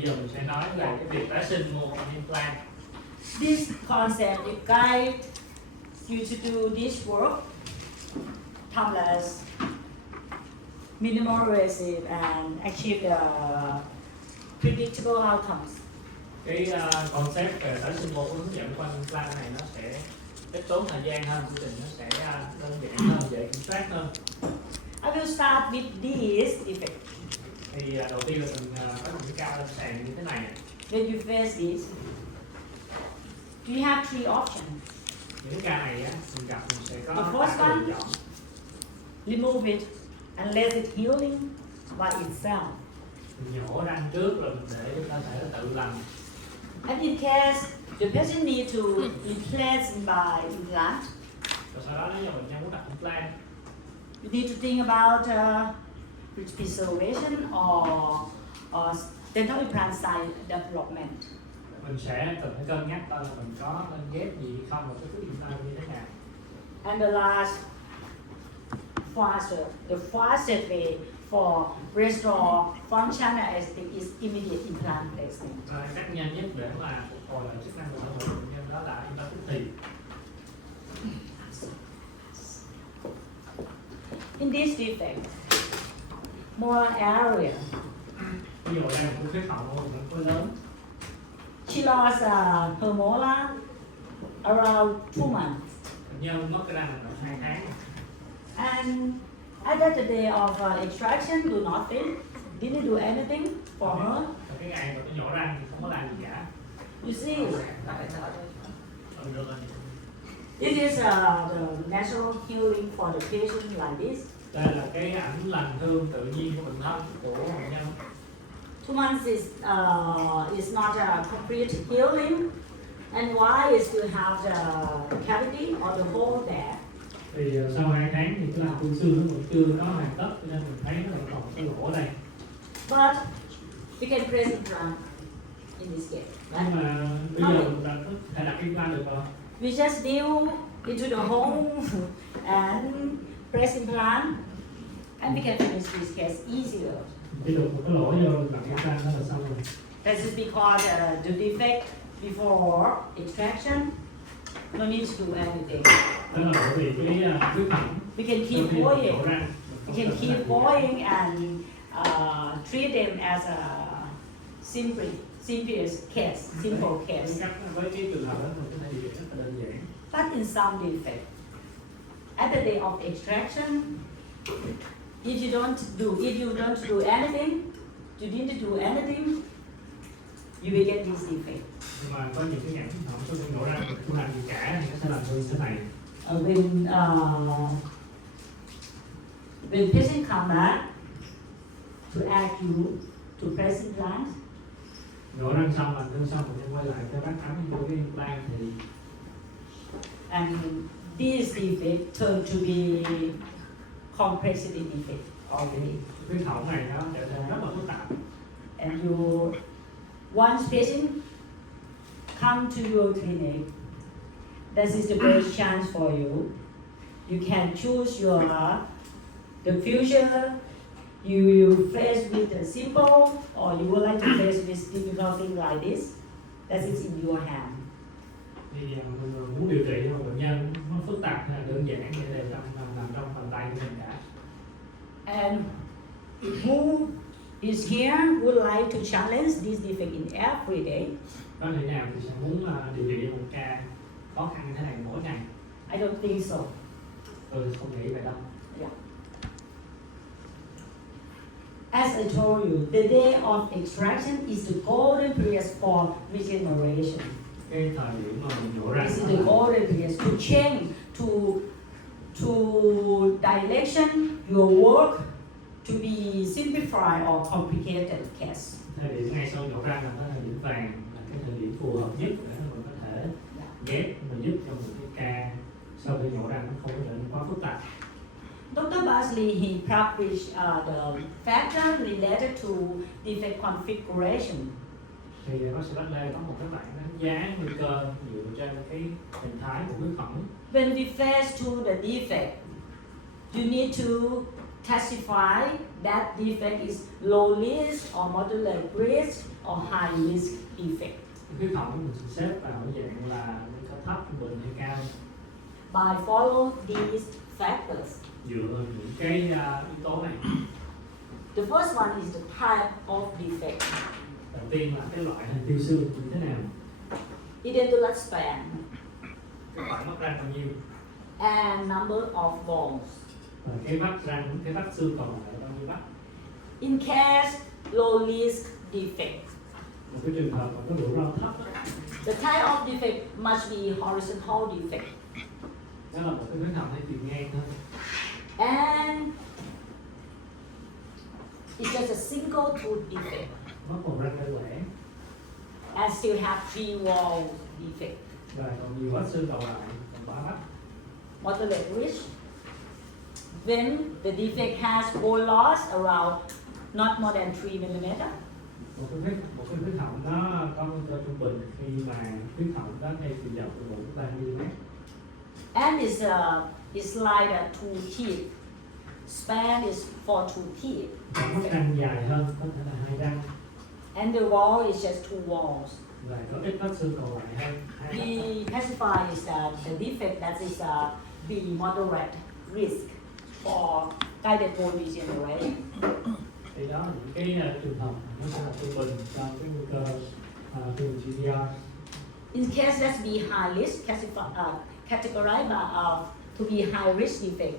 Bây giờ mình sẽ nói về cái việc tái sinh mô bằng implant. This concept will guide you to do this work, timeless, minimal invasive, and achieve the predictable outcomes. Cái concept về tái sinh mô hướng dẫn qua implant này nó sẽ ít tốn thời gian hơn, quy trình nó sẽ đơn giản hơn, dễ kiểm soát hơn. I will start with this defect. Thì đầu tiên là mình có những ca lâm sàng như thế này. When you face this, you have three options. Những ca này á, mình gặp mình sẽ có The first ba one. lựa chọn. Remove it and let it healing by itself. Mình nhổ răng trước rồi mình để cho cơ thể nó tự lành. And in case the patient need to replace by implant, Rồi sau đó nếu như bệnh nhân muốn đặt implant, you need to think about preservation or dental implant site development. mình sẽ cần phải cân nhắc coi là mình có nên ghép gì hay không và cái thứ implant như thế nào. And the last, the fastest way for restore function and aesthetic is immediate implant placement. Rồi, cách nhanh nhất để mà phục hồi lại chức năng của bệnh nhân đó là implant tức thì. In this defect, more area. Ví dụ đây là một cái khuyết hậu nó khối lớn. She lost her molar around 2 months. Bệnh nhân mất cái răng là 2 tháng. And at the day of extraction, do nothing, didn't do anything for her. Và cái ngày mà cái nhổ răng thì không có làm gì cả. You see, Ừ, được rồi. this is the natural healing for the patient like this. Đây là cái ảnh lành thương tự nhiên của bệnh thân của bệnh nhân. 2 months is not a complete healing, and why is to have the cavity or the hole there. Thì sau 2 tháng thì cái lành thương xương nó vẫn chưa có hoàn tất, cho nên mình thấy nó vẫn còn cái lỗ ở đây. But we can press implant in this case. Nhưng Right? mà bây giờ mình đã có thể đặt implant được rồi. We just deal into the hole and press implant, and we can finish this case easier. Chỉ được một cái lỗ vô đặt implant đó là xong rồi. That is because the defect before extraction, no need to do anything. Đó là bởi vì cái khuyết hỏng We can sau keep khi nhổ going. răng. We can keep going and treat them as a simple case, simple case. Với cái trường hợp đó mình có thể điều trị rất là đơn giản. But in some defect, at the day of extraction, if you don't do anything, you didn't do anything, you will get this defect. Nhưng mà có những cái nhãn hỏng sau khi nhổ răng mình không làm gì cả thì nó sẽ làm thương thế này. When patient come back to ask you to press implant, Nhổ răng xong làm thương xong mình quay lại cái bác ấm vô cái implant thì and this defect turn to be complexity defect already. cái hỏng này nó trở nên rất là phức tạp. And you, once patient come to your clinic, this is the best chance for you. You can choose the future. You face with a simple, or you would like to face with difficult thing like this. That is in your hand. Thì mình muốn điều trị một bệnh nhân nó phức tạp hay là đơn giản thì đều nằm trong tầm tay của mình cả. And who is here would like to challenge this defect in every day? Có thể nào thì sẽ muốn điều trị một ca khó khăn như thế này mỗi ngày? I don't think so. Tôi không nghĩ vậy đâu. Yeah. As I told you, the day of extraction is the golden period for regeneration. Cái thời điểm mà mình nhổ răng This is the golden period to change, to direction your work to be simplified or complicated case. thời điểm ngay sau nhổ răng là cái thời điểm vàng, là cái thời điểm phù hợp nhất để mình có thể ghép và giúp cho một cái ca sau khi nhổ răng nó không có trở nên quá phức tạp. Dr. Basley, he published the factor related to defect configuration. Thì bác sĩ Basley có một cái bảng đánh giá nguy cơ dựa trên cái hình thái của huyết khổng. When we face to the defect, you need to testify that defect is low risk or moderate risk or high risk defect Khuyết hỏng mình sẽ xếp vào cái dạng là nguy cơ thấp, trung bình hay cao by follow these factors. dựa vào những cái yếu tố này. The first one is the type of defect. Đầu tiên là cái loại hình tiêu xương như thế nào, Edentulous span cái khoảng mất răng bao nhiêu, and number of bones. và cái vách răng, cái vách xương còn lại bao nhiêu vách. In case low risk defect, Một cái trường hợp mà có rủi ro thấp đó, the type of defect must be horizontal defect đó là một cái khuyết hỏng hay chiều ngang thôi, and it's just a single tooth defect mất một răng đơn lẻ and still have 3 wall defect. và còn nhiều vách xương còn lại, còn 3 vách. Moderate risk. When the defect has bone loss around not more than 3 mm, Một cái khuyết hỏng nó có nguy cơ trung bình khi mà khuyết hỏng đó hay chiều dọc từ 1 đến 3 mm. and it's like a two teeth. Span is for two teeth, Còn mất răng dài hơn, có thể là 2 răng and the wall is just 2 walls. và có ít vách xương còn lại hơn 2 vách. We classify is that the defect that is be moderate risk for guided bone degeneration. Thì đó là những cái trường hợp nó sẽ là trung bình cho cái nguy cơ từ GDR. In case that's be high risk, categorized to be high risk defect.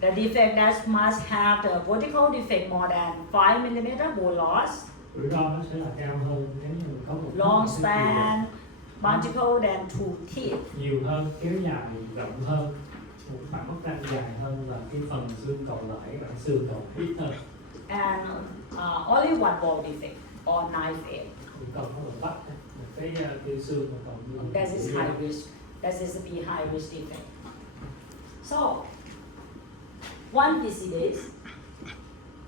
The defect that must have the vertical defect more than 5 mm bone loss, Rủi ro nó sẽ là cao hơn nếu như mình có một long cái span, multiple than 2 teeth, nhiều hơn, kéo dài, rộng hơn, một khoảng mất răng dài hơn và cái phần xương còn lại, đoạn xương còn ít hơn. and only one wall defect or knife edge. Chỉ còn có một vách thôi, một cái tiêu xương mà còn như That is high risk. That is be high risk defect. So, one disease,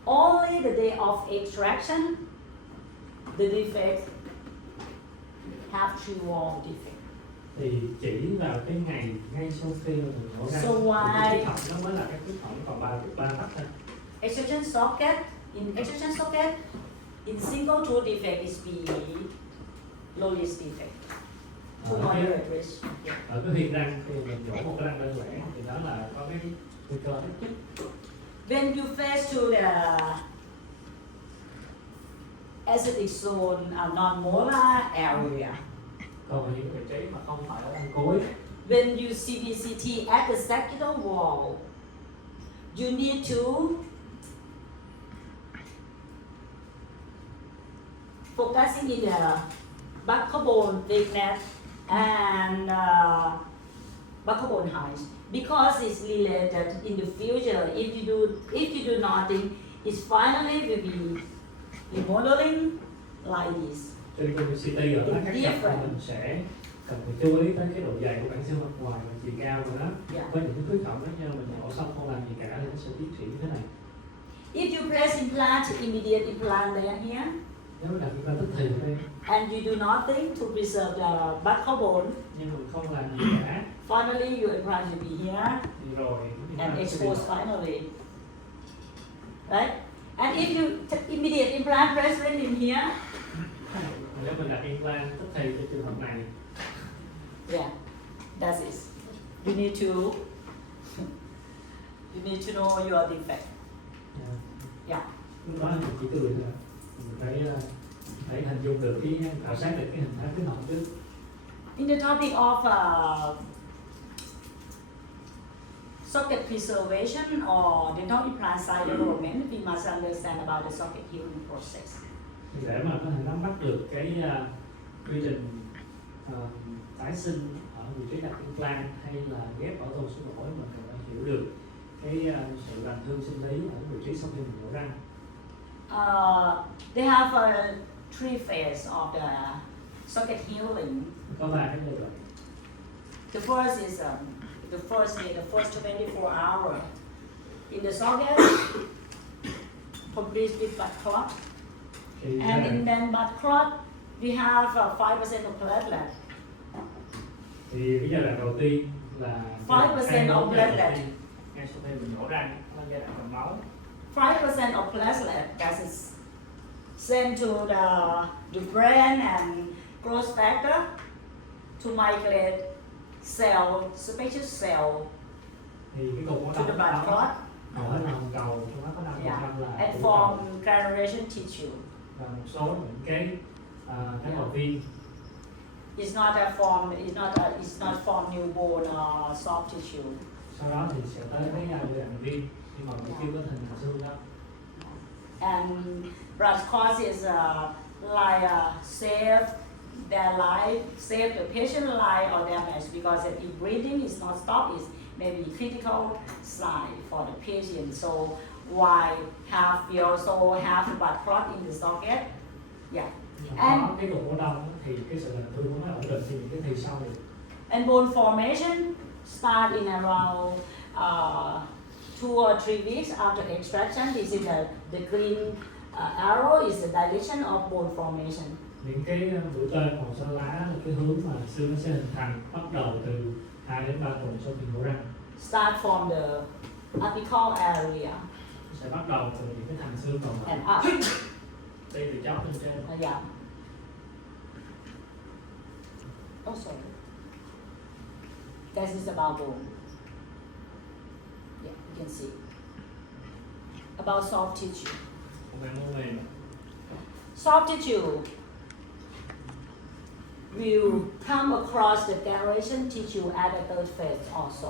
only the day of extraction, the defect have 3 wall defect. thì chỉ vào cái ngày ngay sau khi mà mình nhổ ra So thì why- cái khuyết hỏng nó mới là cái khuyết hỏng còn ba vách thôi. Extraction socket, in extraction socket, in single tooth defect is be low risk defect. To Ở moderate risk. Yeah. ở cái huyệt răng thì mình nhổ một cái răng đơn lẻ thì đó là có cái nguy cơ ít nhất. When you face to the acidic zone non-molar area, Còn ở những vị trí mà không phải ở răng cuối, when you CBCT at the sagittal wall, you need to focusing in the buccal bone thickness and buccal bone height because it's related in the future. If you do nothing, it finally will be remodeling like this. cho nên công CT ở các cặp Different. mình sẽ cần phải chú ý tới cái độ dày của bản xương mặt ngoài và chiều cao của nó. Yeah. Với những cái khuyết hỏng đó nha, mình nhổ xong không làm gì cả thì nó sẽ tiến triển như thế này. If you place implant, immediate implant there here, Nếu đặt chúng ta tức thì ở đây and you do nothing to preserve the buccal bone, nhưng mình không làm gì cả finally your implant will be here thì rồi and cái exposed finally. Right? And if you immediate implant present in here, nếu mình đặt implant tức thì cho trường hợp này yeah, that's it. You need to know your defect. Yeah. lúc đó mình chỉ cười thôi, mình phải hình dung được cái khảo sát được cái hình thái khuyết hỏng trước. In the topic of socket preservation or dental implant site development, we must understand about the socket healing process. Thì để mà có thể nắm bắt được cái quy trình tái sinh ở vị trí đặt implant hay là ghép bảo tồn xương lỗi, mình cần phải hiểu được cái sự lành thương sinh lý ở vị trí sau khi mình nhổ răng. They have 3 phases of the socket healing. Có 3 cái giai đoạn. The first is the first day, the first 24 hours in the socket, complete with butt clot. Thì And in then butt clot, we have 5% of platelet. thì cái giai đoạn đầu tiên là 5% of platelet. ngay sau khi mình nhổ răng, nó là giai đoạn cầm máu. 5% of platelet that is sent to the brain and growth factor to migrate cell, spacious cell Thì cái cục máu to the đông blood đó clot, hầu hết là hồng cầu, trong đó có 5% là and tiểu cầu. form granulation tissue. Và một số những cái tế bào viên. It's not it's not form new bone or soft tissue. Sau đó thì sẽ tới cái giai đoạn viên, nhưng mà vẫn chưa có hình thành xương đó. And blood clot is like save their life, save the patient life or damage, because if breathing is not stopped, it's maybe critical sign for the patient. So why we also have blood clot in the socket? Yeah. Mà có cái cục máu đông thì cái sự hình thương nó mới ổn định thì những cái thì sau này. And bone formation start in around 2 or 3 weeks after extraction. This is the green arrow is the direction of bone formation. Những cái mũi tên màu xanh lá là cái hướng mà xương nó sẽ hình thành, bắt đầu từ 2 đến 3 tuần sau khi mổ răng. Start from the apical area Nó sẽ bắt đầu từ những cái thành xương còn lại, and up. đi từ chóp lên trên. Yeah. Oh, sorry. This is about bone. Yeah, you can see. About soft tissue. Mô mềm. Soft tissue will come across the granulation tissue at the third phase also.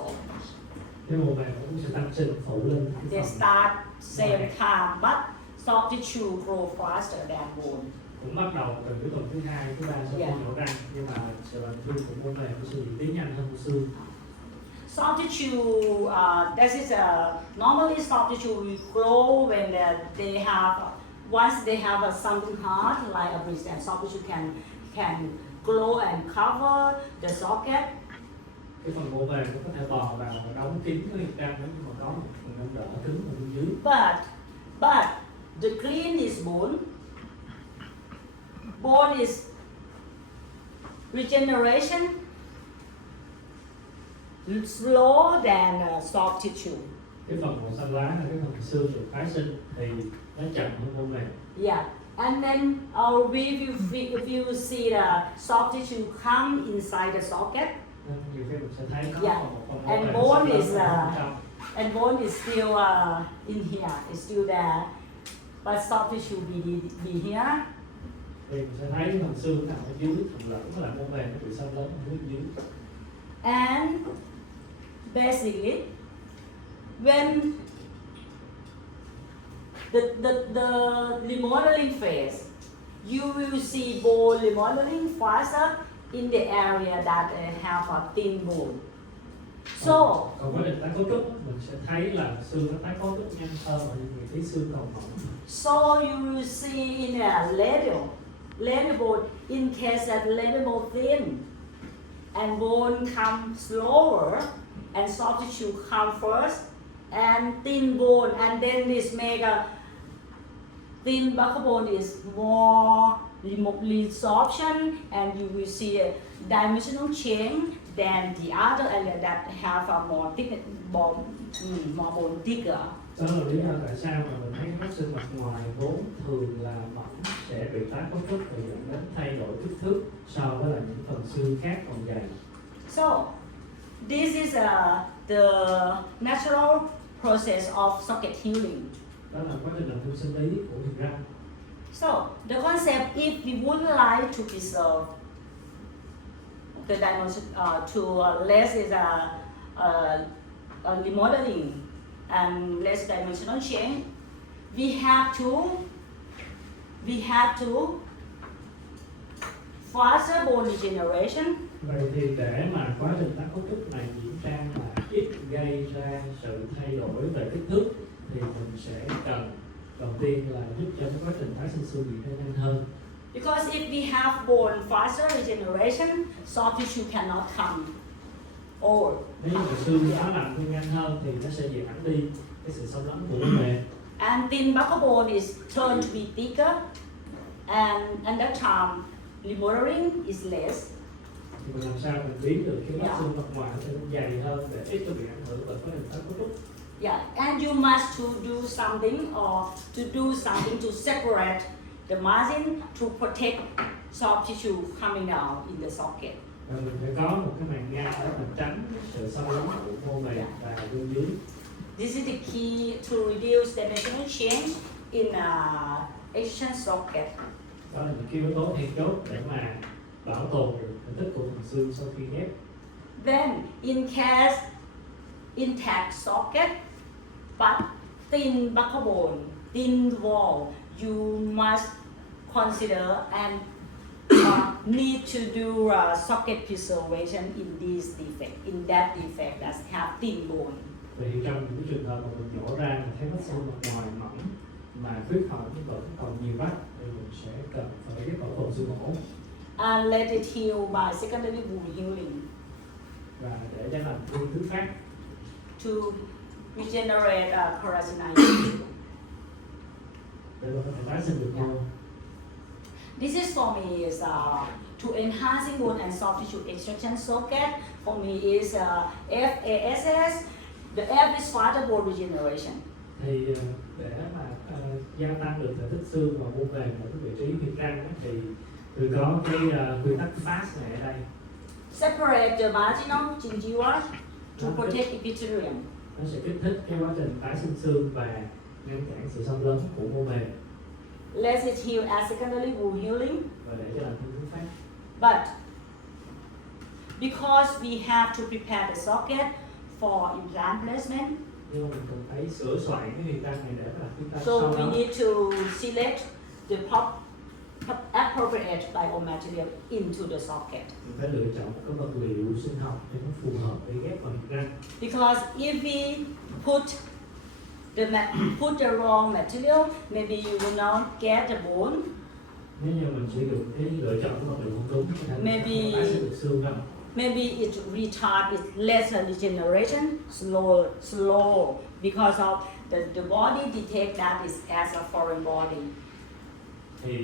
Cái mô mềm cũng sẽ tăng sinh phủ lên cái They phần start same time, but soft tissue grow faster than bone. cũng bắt đầu từ cái tuần thứ 2, thứ 3 sau khi Yeah. mổ răng, nhưng mà sự làm thương của mô mềm nó sẽ diễn tiến nhanh hơn của xương. Soft tissue, this is normally soft tissue will grow when they have, once they have something hard like a bridge, and soft tissue can grow and cover the socket. Cái phần mô mềm nó có thể bò vào và đóng kín cái liệt răng nếu như mà có một phần nông đỡ cứng ở bên dưới. But the green is bone. Bone is regeneration slower than soft tissue. Cái phần màu xanh lá là cái phần xương được tái sinh thì nó chậm hơn mô mềm. Yeah, and then if you see the soft tissue come inside the socket, Nên nhiều khi mình sẽ thấy có Yeah. một phần mô And mềm bone xanh is, lá ở bên trong. and bone is still in here, it's still there, but soft tissue be here. Thì mình sẽ thấy phần xương nằm ở dưới, phần lẫn với lại mô mềm nó bị xâm lấn ở phía dưới. And basically, when the remodeling phase, you will see bone remodeling faster in the area that have a thin bone. So, Còn quá trình tái cấu trúc mình sẽ thấy là xương nó tái cấu trúc nhanh hơn ở những vị trí xương còn mỏng. so you will see in a lateral bone, in case that lateral bone thin, and bone come slower, and soft tissue come first, and thin bone, and then this make a thin buccal bone is more resorption, and you will see a dimensional change than the other area that have a more thick bone, more bone thicker. Đó là lý do tại sao mà mình thấy các xương mặt ngoài vốn thường là mỏng sẽ bị tái cấu trúc và dẫn đến thay đổi kích thước so với là những phần xương khác còn dày. So, this is the natural process of socket healing. Đó là quá trình làm thương sinh lý của thịt răng. So, the concept, if we would like to preserve the dimension, less is a remodeling and less dimensional change, we have to faster bone regeneration. Vậy thì để mà quá trình tái cấu trúc này diễn ra mà ít gây ra sự thay đổi về kích thước thì mình sẽ cần đầu tiên là giúp cho cái quá trình tái sinh xương diễn ra nhanh hơn. Because if we have bone faster regeneration, soft tissue cannot come over. Nếu như mà xương nó làm thương nhanh hơn thì nó sẽ giảm đi cái sự xâm lấn của mô mềm. And thin buccal bone is turned to be thicker, and that time remodeling is less. Thì mình làm sao mình biến được cái lớp xương mặt ngoài nó sẽ dày hơn để ít cho bị ảnh hưởng bởi quá trình tái cấu trúc. Yeah, and you must to do something to separate the margin to protect soft tissue coming down in the socket. Và mình phải có một cái màng gan để mình tránh cái sự xâm lấn của mô mềm và gân dưới. This is the key to reduce dimensional change in extension socket. Đó là những cái yếu tố then chốt để mà bảo tồn được hình thức của phần xương sau khi ghép. Then, in case intact socket but thin buccal bone, thin wall, you must consider and need to do socket preservation in this defect, in that defect that have thin bone. Vậy thì trong những cái trường hợp mà mình nhổ ra mình thấy vết xương mặt ngoài mỏng mà khuyết hở vẫn còn nhiều vách thì mình sẽ cần phải ghép bảo tồn xương ổ And let it heal by secondary wound healing và để cho làm thương thứ phát to regenerate collagenized tissue. để có thể tái sinh được mô. This is for me is to enhancing bone and soft tissue extraction socket. For me is FASS. The F is further bone regeneration. Thì để mà gia tăng được thể tích xương và mô mềm ở cái vị trí huyệt răng thì tôi có cái quy tắc FAST này ở đây. Separate the marginal gingiva to protect epithelium. Nó sẽ kích thích cái quá trình tái sinh xương và ngăn cản sự xâm lấn của mô mềm Let it heal as secondary wound healing. và để cho làm thương thứ phát. But because we have to prepare the socket for implant placement, Nhưng mà mình cần phải sửa soạn cái huyệt răng này để mà chúng ta so sau we đó need to select the appropriate biomaterial into the socket. mình phải lựa chọn một cái vật liệu sinh học cho nó phù hợp để ghép vào huyệt răng. Because if we put the wrong material, maybe you will not get the bone. Nếu như mình sử dụng cái lựa chọn cái vật liệu không đúng có thể mình Maybe- không tái sinh được xương đâu. Maybe it retard its lesser regeneration, slow, because of the body detect that is as a foreign body. Thì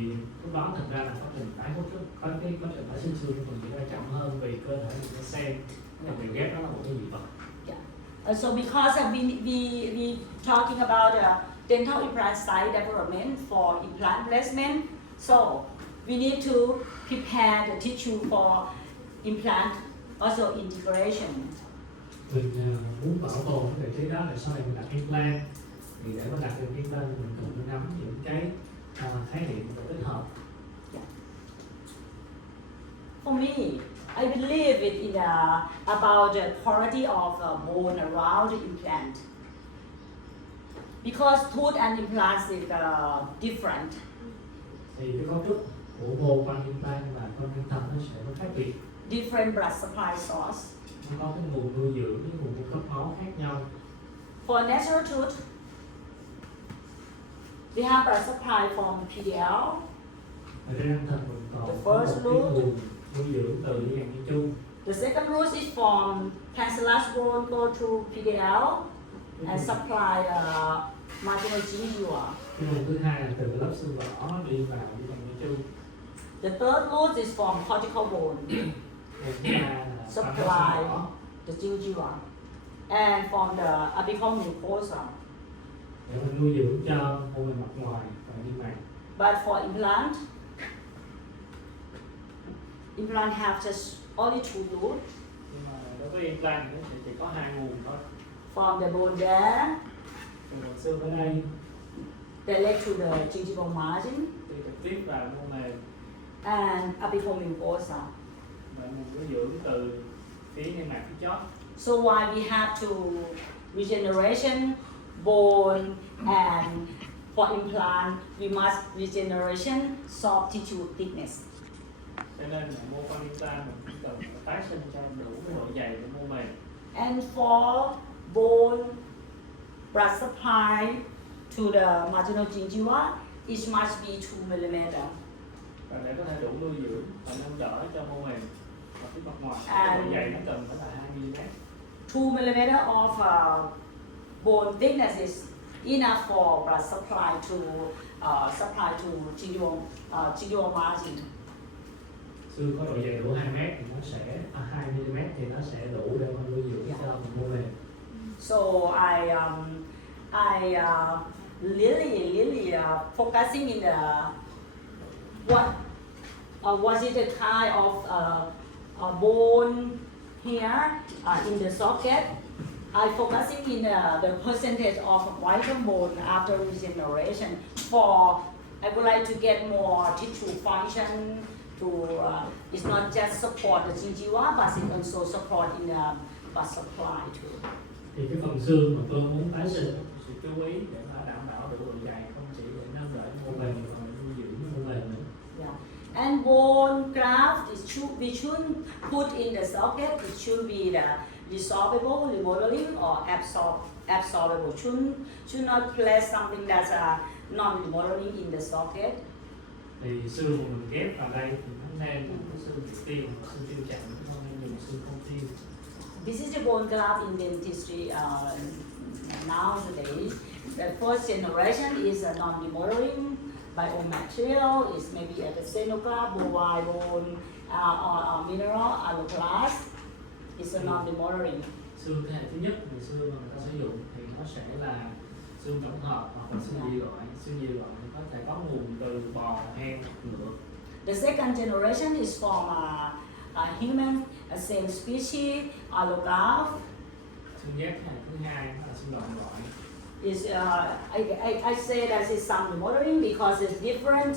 lúc đó thật ra là quá trình tái cấu trúc có cái quá trình tái sinh xương của mình diễn ra chậm hơn vì cơ thể mình sẽ xem cái việc ghép đó là một cái dị vật. So because we talking about dental implant site development for implant placement, so we need to prepare the tissue for implant also integration. Mình muốn bảo tồn cái vị trí đó để sau này mình đặt implant thì để mà đặt được implant thì mình cần phải nắm những cái khái niệm và tích hợp. For me, I believe it in about the quality of bone around the implant. Because tooth and implants is different. Thì cái cấu trúc của mô quanh implant và quanh răng thận nó sẽ có khác biệt. Different blood supply source. Nó có cái nguồn nuôi dưỡng, cái nguồn cung cấp máu khác nhau. For natural tooth, we have blood supply from PDL. Ở trên răng thận mình còn The có một first cái root. nguồn nuôi dưỡng từ cái dạng như chung. The second root is from cancellous bone go through PDL and supply marginal gingiva. Cái nguồn thứ hai là từ cái lớp xương vỏ đi vào cái dạng như chung. The third root is from cortical bone, Nguồn thứ ba là Supply. xương vỏ. the gingiva, and from the apical mucosa. Để mình nuôi dưỡng cho mô mềm mặt ngoài và niêm mạc. But for implant have just only two roots. Nhưng mà đối với implant thì nó sẽ chỉ có hai nguồn thôi. From the bone there, Từ nguồn xương ở đây direct to the gingival margin đi trực tiếp vào mô mềm and apical mucosa. và nguồn nuôi dưỡng từ phía niêm mạc phía chót. So why we have to regeneration bone and for implant we must regeneration soft tissue thickness. Cho nên là mô quanh implant mình cũng cần phải tái sinh cho đủ cái độ dày của mô mềm. And for bone blood supply to the marginal gingiva, it must be 2 mm. Và để có thể đủ nuôi dưỡng và nâng đỡ cho mô mềm và phía mặt ngoài, cái And- độ dày nó cần phải là 2 mm. 2 mm of bone thickness is enough for blood supply to gingival margin. Xương có độ dày đủ 2 mét thì nó sẽ 2 mm thì nó sẽ đủ để mà nuôi dưỡng cho mô mềm. So I really focusing in the what was it a kind of a bone here in the socket? I focusing in the percentage of vital bone after regeneration. For I would like to get more tissue function to it's not just support the gingiva but it also support in the blood supply too. Thì cái phần xương mà tôi muốn tái sinh sự chú ý để mà đảm bảo đủ độ dày, không chỉ để nâng đỡ mô bền mà còn nuôi dưỡng mô bền nữa. Yeah. And bone graft we shouldn't put in the socket. It should be the resorbable, remodeling, or absorbable. Should not place something that's non-remodeling in the socket. Thì xương mà mình ghép vào đây thì nó nên cái xương bị tiêu, xương tiêu chậm, không nên dùng xương không tiêu. This is the bone graft in dentistry nowadays. The first generation is a non-remodeling biomaterial. It's maybe a xenograft, bovine bone, or mineral alloplast. It's a non-remodeling. Xương thế hệ thứ nhất là xương mà người ta sử dụng thì nó sẽ là xương tổng hợp hoặc là xương dị loại. Xương dị loại có thể có nguồn từ bò, heo, ngựa. The second generation is from a human, same species, allograft. Xương ghép thế hệ thứ hai là xương đồng loại. Is I say that it's some remodeling because it's different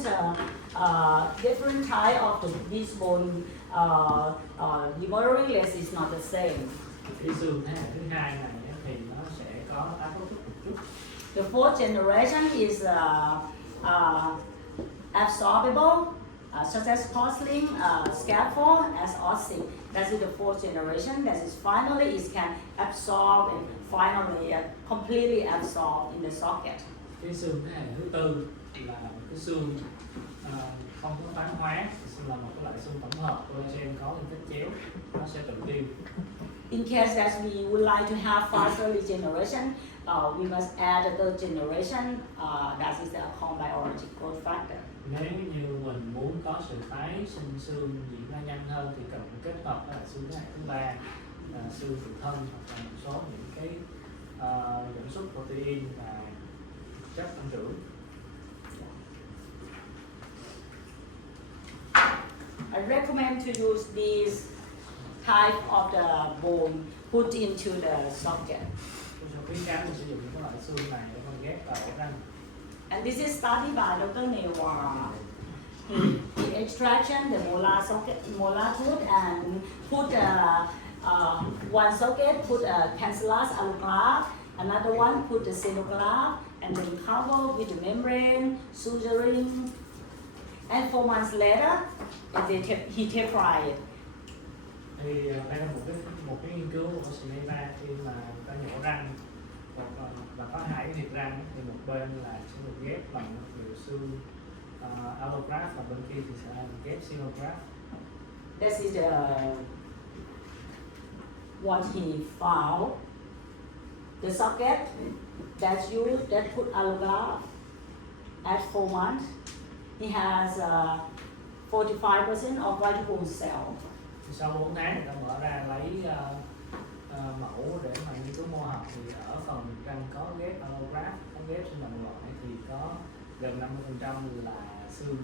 different type of this bone remodeling less is not the same. Cái xương thế hệ thứ hai này thì nó sẽ có tái cấu trúc một chút. The fourth generation is absorbable, such as porcelain, scaffold, as ossing. That is the fourth generation. That is finally it can absorb and finally completely absorb in the socket. Cái xương thế hệ thứ tư là cái xương không có tái hóa, là một cái loại xương tổng hợp collagen có liên kết chéo, nó sẽ tự tiêu. In case that we would like to have faster regeneration, we must add a third generation. That is the called biological growth factor. Nếu như mình muốn có sự tái sinh xương diễn ra nhanh hơn thì cần phải kết hợp với xương thế hệ thứ ba là xương tự thân hoặc là một số những cái dẫn xuất protein và chất tăng trưởng. I recommend to use these type of the bone put into the socket. Tôi sẽ khuyến cáo mình sử dụng những loại xương này để mình ghép vào ổ răng. And this is studied by Dr. Newar. He extraction the molar socket, molar tooth, and put one socket, put a cancellous allograft, another one put the xenograft, and then cover with the membrane, suturing. And 4 months later, he tapered it. Thì đây là một cái nghiên cứu của Geneva khi mà người ta nhổ răng và có hai cái thiệt răng thì một bên là sẽ được ghép bằng liệu xương allograft và bên kia thì sẽ là ghép xenograft. This is what he found. The socket that put allograft at 4 months, he has 45% of white bone cell. Sau 4 tháng người ta mở ra lấy mẫu để mà nghiên cứu mô học thì ở phần răng có ghép allograft, có ghép xương đồng loại thì có gần 50% là xương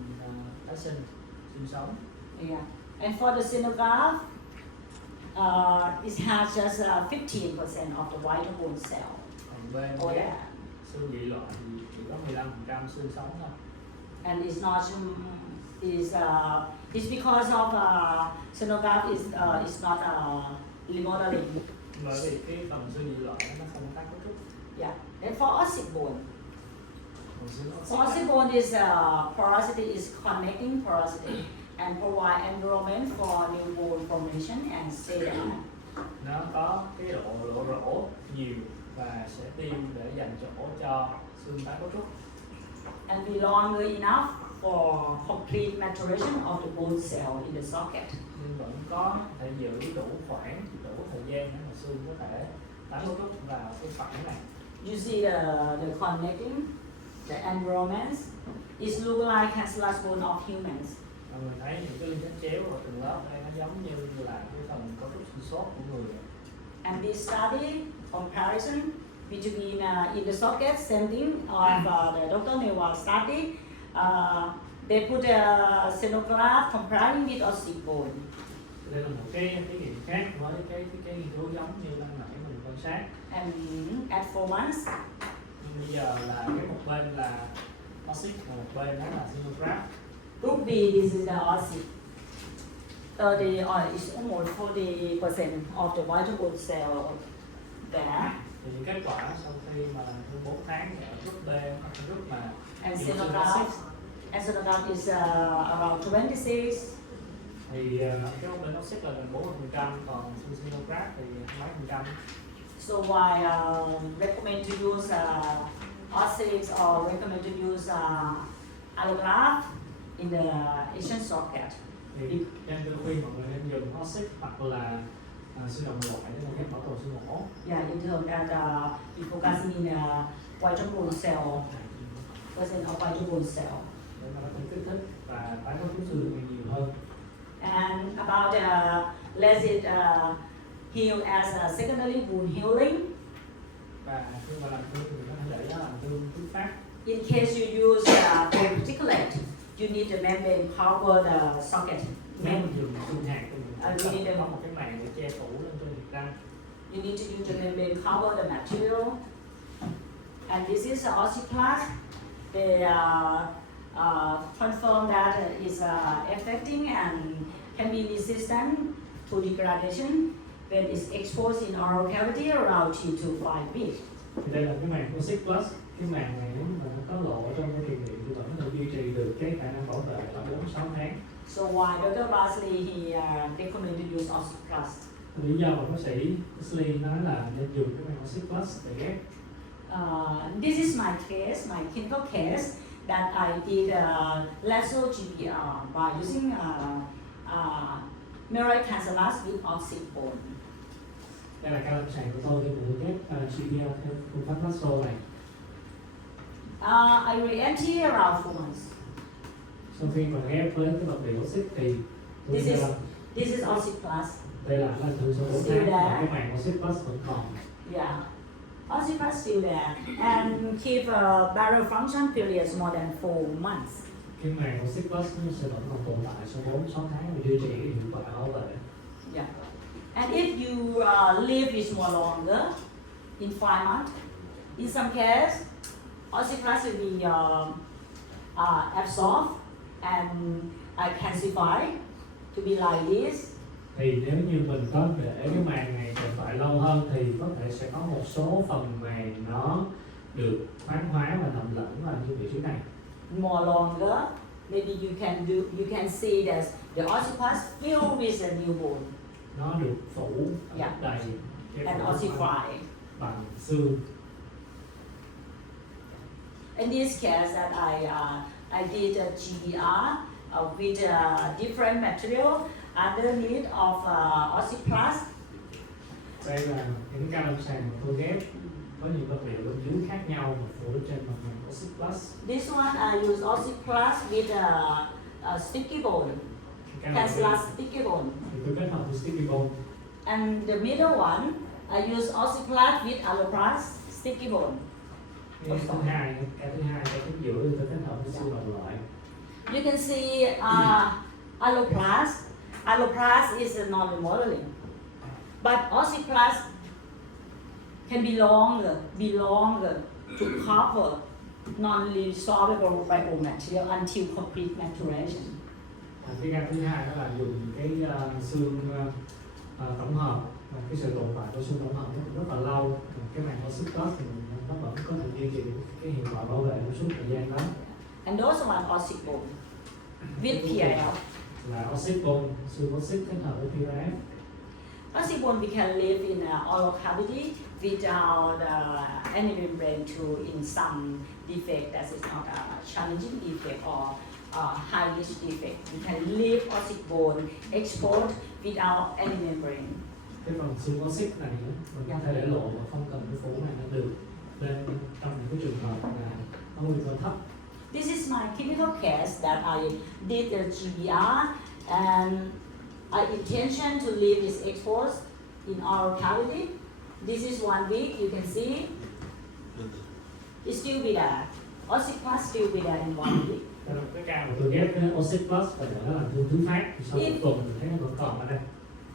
tái sinh, xương sống. Yeah, and for the xenograft, it has just 15% of the white bone cell. Còn bên Oh ghép yeah, xương dị loại thì chỉ có 15% xương sống thôi. and it's not it's because of xenograft is not remodeling. Bởi vì cái phần xương dị loại nó không tái cấu trúc. Yeah, and for ossic bone. Còn xương oxy Ossic bone is porosity is connecting porosity and provide environment for new bone formation and stay there. nó có cái độ lộ rỗ nhiều và sẽ tiêm để dành chỗ cho xương tái cấu trúc. And be longer enough for complete maturation of the bone cell in the socket. Nhưng vẫn có thể giữ đủ khoảng, đủ thời gian để mà xương có thể tái cấu trúc vào cái khoảng này. You see the connecting, the environments. It look like cancellous bone of humans. Và mình thấy những cái liên kết chéo ở từng lớp đây nó giống như là cái phần cấu trúc xương sốt của người. And this study comparison between in the socket same thing of the Dr. Newar study. They put a xenograft comparing with oxybone. Đây là một cái nghiệm khác với cái nghiên cứu giống như ban nãy mình quan sát. And at 4 months, Nhưng bây giờ là cái một bên là oxy và một bên đó là xenograph. group B, this is the oxy. 30 or it's almost 40% of the vital bone cell there. Thì những kết quả sau khi mà hơn 4 tháng ở group B hoặc là group mà And dùng xenograph is around 26. thì cái bên oxy là gần 40%, còn xenograph thì mấy phần trăm. So why recommend to use oxys or recommend to use allograft in the Asian socket? Thì em tôi khuyên mọi người nên dùng oxy hoặc là xương động loại để mà ghép bảo tồn xương mổ. Yeah, in terms that we focusing in vital bone cell, percent of vital bone cell. Để mà nó cũng kích thích và tái cấu trúc xương nhiều hơn. And about let it heal as a secondary wound healing. Và khi mà làm thương thì có thể để nó làm thương thứ phát. In case you use bone reticulate, you need the membrane cover the socket. Nếu mình dùng xương hạt thì you need mình a- có một cái màng để che phủ lên trên thịt răng. You need to use the membrane cover the material. And this is osteoclast. They confirm that it's affecting and can be resistant to degradation when it's exposed in oral cavity around 3 to 5 weeks. Thì đây là cái màng Cosic Plus. Cái màng này nếu mà nó có lộ ở trong cái truyền miệng thì vẫn có thể duy trì được cái khả năng bảo vệ ở 4-6 tháng. So why Dr. Basley he recommended to use osteoclast? Lý do mà bác sĩ Wesley nói là nên dùng cái màng Cosic Plus để ghép. This is my case, my clinical case that I did lateral GPR by using Murray cancellous with oxybone. Đây là ca lâm sàng của tôi khi mình ghép GPR theo phương pháp lateral này. I re-empty around 4 months. Sau khi mà ghép với cái vật liệu Cosic thì tôi This is- cho This is oxyplus. đây là lần thứ số 4 Still tháng và there. cái màng Cosic Plus vẫn còn. Yeah. Oxyplus still there and keep a barrel function period more than 4 months. Cái màng Cosic Plus nó sẽ vẫn còn tồn tại sau 4-6 tháng và duy trì cái hiệu quả bảo vệ. Yeah. And if you live is more longer, in 5 months, in some case, oxyplus will be absorbed and calcified to be like this. Thì nếu như mình có để cái màng này tồn tại lâu hơn thì có thể sẽ có một số phần màng nó được khoáng hóa và thẩm lẫn vào như vị trí này. More longer, maybe you can see that the oxyplus filled with a new bone Nó được phủ Yeah. đầy cái and phủ ossify. bằng xương. In this case, that I did a GBR with different material underneath of oxyplus. Đây là những ca lâm sàng mà tôi ghép có những vật liệu bên dưới khác nhau và phủ lên trên bằng màng Cosic Plus. This one I use oxyplus with a sticky bone, Cái này cancellous sticky bone. thì tôi kết hợp với sticky bone. And the middle one, I use oxyplus with alloplus sticky bone. Cái thứ hai, cái thứ giữa thì tôi kết hợp với xương động loại. You can see alloplus. Alloplus is a non-remodeling, but oxyplus can be longer to cover non-resorbable biomaterial until complete maturation. Cái ca thứ hai đó là dùng cái xương tổng hợp và cái sự tồn tại của xương tổng hợp nó cũng rất là lâu. Cái màng Cosic Plus thì nó vẫn có thể duy trì cái hiệu quả bảo vệ trong suốt thời gian đó. And those one oxybone with PIL. Là oxide bone, xương oxide kết hợp với PRF. Oxybone we can live in oral cavity without any membrane to in some defect that is not a challenging defect or high risk defect. We can leave oxybone exposed without any membrane. Cái phần xương oxide này á, mình có thể để lộ và không cần cái phủ này nó được lên trong những cái trường hợp là có nguy cơ thấp. This is my clinical case that I did the GBR and I intention to leave this exposed in oral cavity. This is 1 week, you can see. It still be there. Oxyplus still be there in 1 week. Đây là một cái ca mà tôi ghép cái Oxid Plus và để nó làm thương thứ phát, thì sau một tuần mình thấy nó vẫn còn ở đây.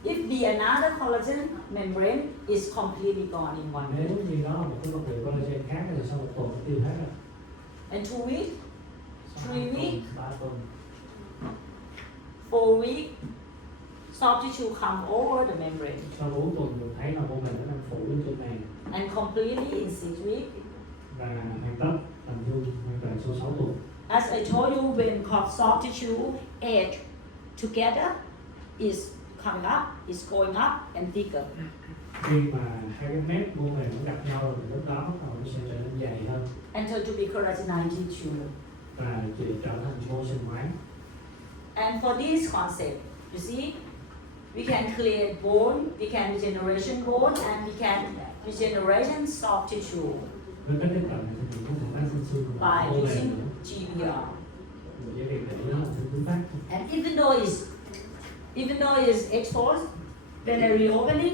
If the another collagen membrane is completely gone in one Nếu week, như đó là một cái vật liệu collagen khác thì sau một tuần nó tiêu hết rồi. and 2 weeks, Sau 3 2 tuần, weeks, 3 tuần, 4 weeks, soft tissue come over the membrane, sau 4 tuần mình thấy là mô hình nó đang phủ lên trên này and completely in 6 weeks. và hoàn tất làm thương hoàn toàn sau 6 tuần. As I told you, when soft tissue edge together is coming up, is going up and thicker. Khi mà hai cái mép mô hình nó gặp nhau rồi thì lúc đó bắt đầu nó sẽ trở nên dày hơn Until to be keratinized tissue. và chỉ trở thành mô sinh hóa. And for this concept, you see, we can create bone, we can regeneration bone, and we can regeneration soft tissue Với cách tiếp cận này thì mình có thể tái sinh xương của by mô hình using nữa. GBR. Một cái việc để nó làm thương thứ phát. And even though it's exposed, when I reopen it,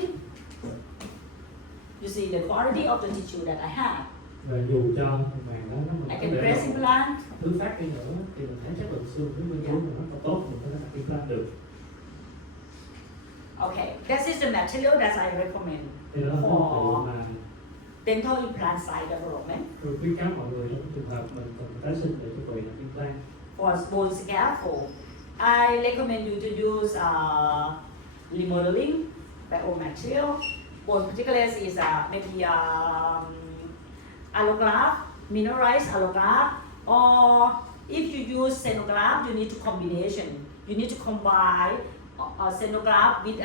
you see the quality of the tissue that I have. Và dù cho màng đó nó I mình can có press để implant, thứ phát đi nữa thì mình thấy chất lượng xương phía bên dưới của nó có tốt, mình có thể đặt implant được. okay, this is the material that I recommend Thì đó là cái vật liệu mà dental implant site development tôi khuyến cáo mọi người trong trường hợp mình cần tái sinh để cho tụi làm implant. for bone scaffold. I recommend you to use remodeling biomaterial. Bone particulars is maybe allograft, mineralized allograft, or if you use xenograft, you need to combination. You need to combine xenograft with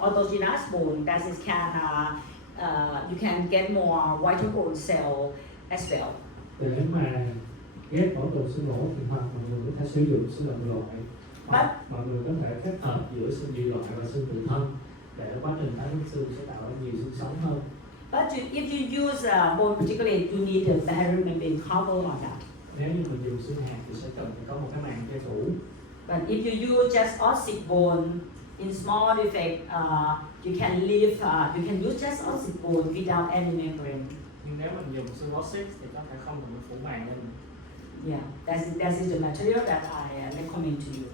autogenous bone. That is you can get more white bone cell as well. Để mà ghép bảo tồn xương lỗ thì hoặc mọi người có thể sử dụng xương động loại, hoặc mọi người có thể kết hợp giữa xương dị loại và xương tự thân để quá trình tái sinh xương sẽ tạo ra nhiều xương sống hơn. But if you use bone particulate, you need a barrier membrane cover on that. Nếu như mình dùng xương hạt thì sẽ cần phải có một cái màng che phủ. But if you use just ossic bone in small defect, you can use just ossic bone without any membrane. Nhưng nếu mình dùng xương oxide thì có thể không cần phủ màng lên. Yeah, that is the material that I recommend to you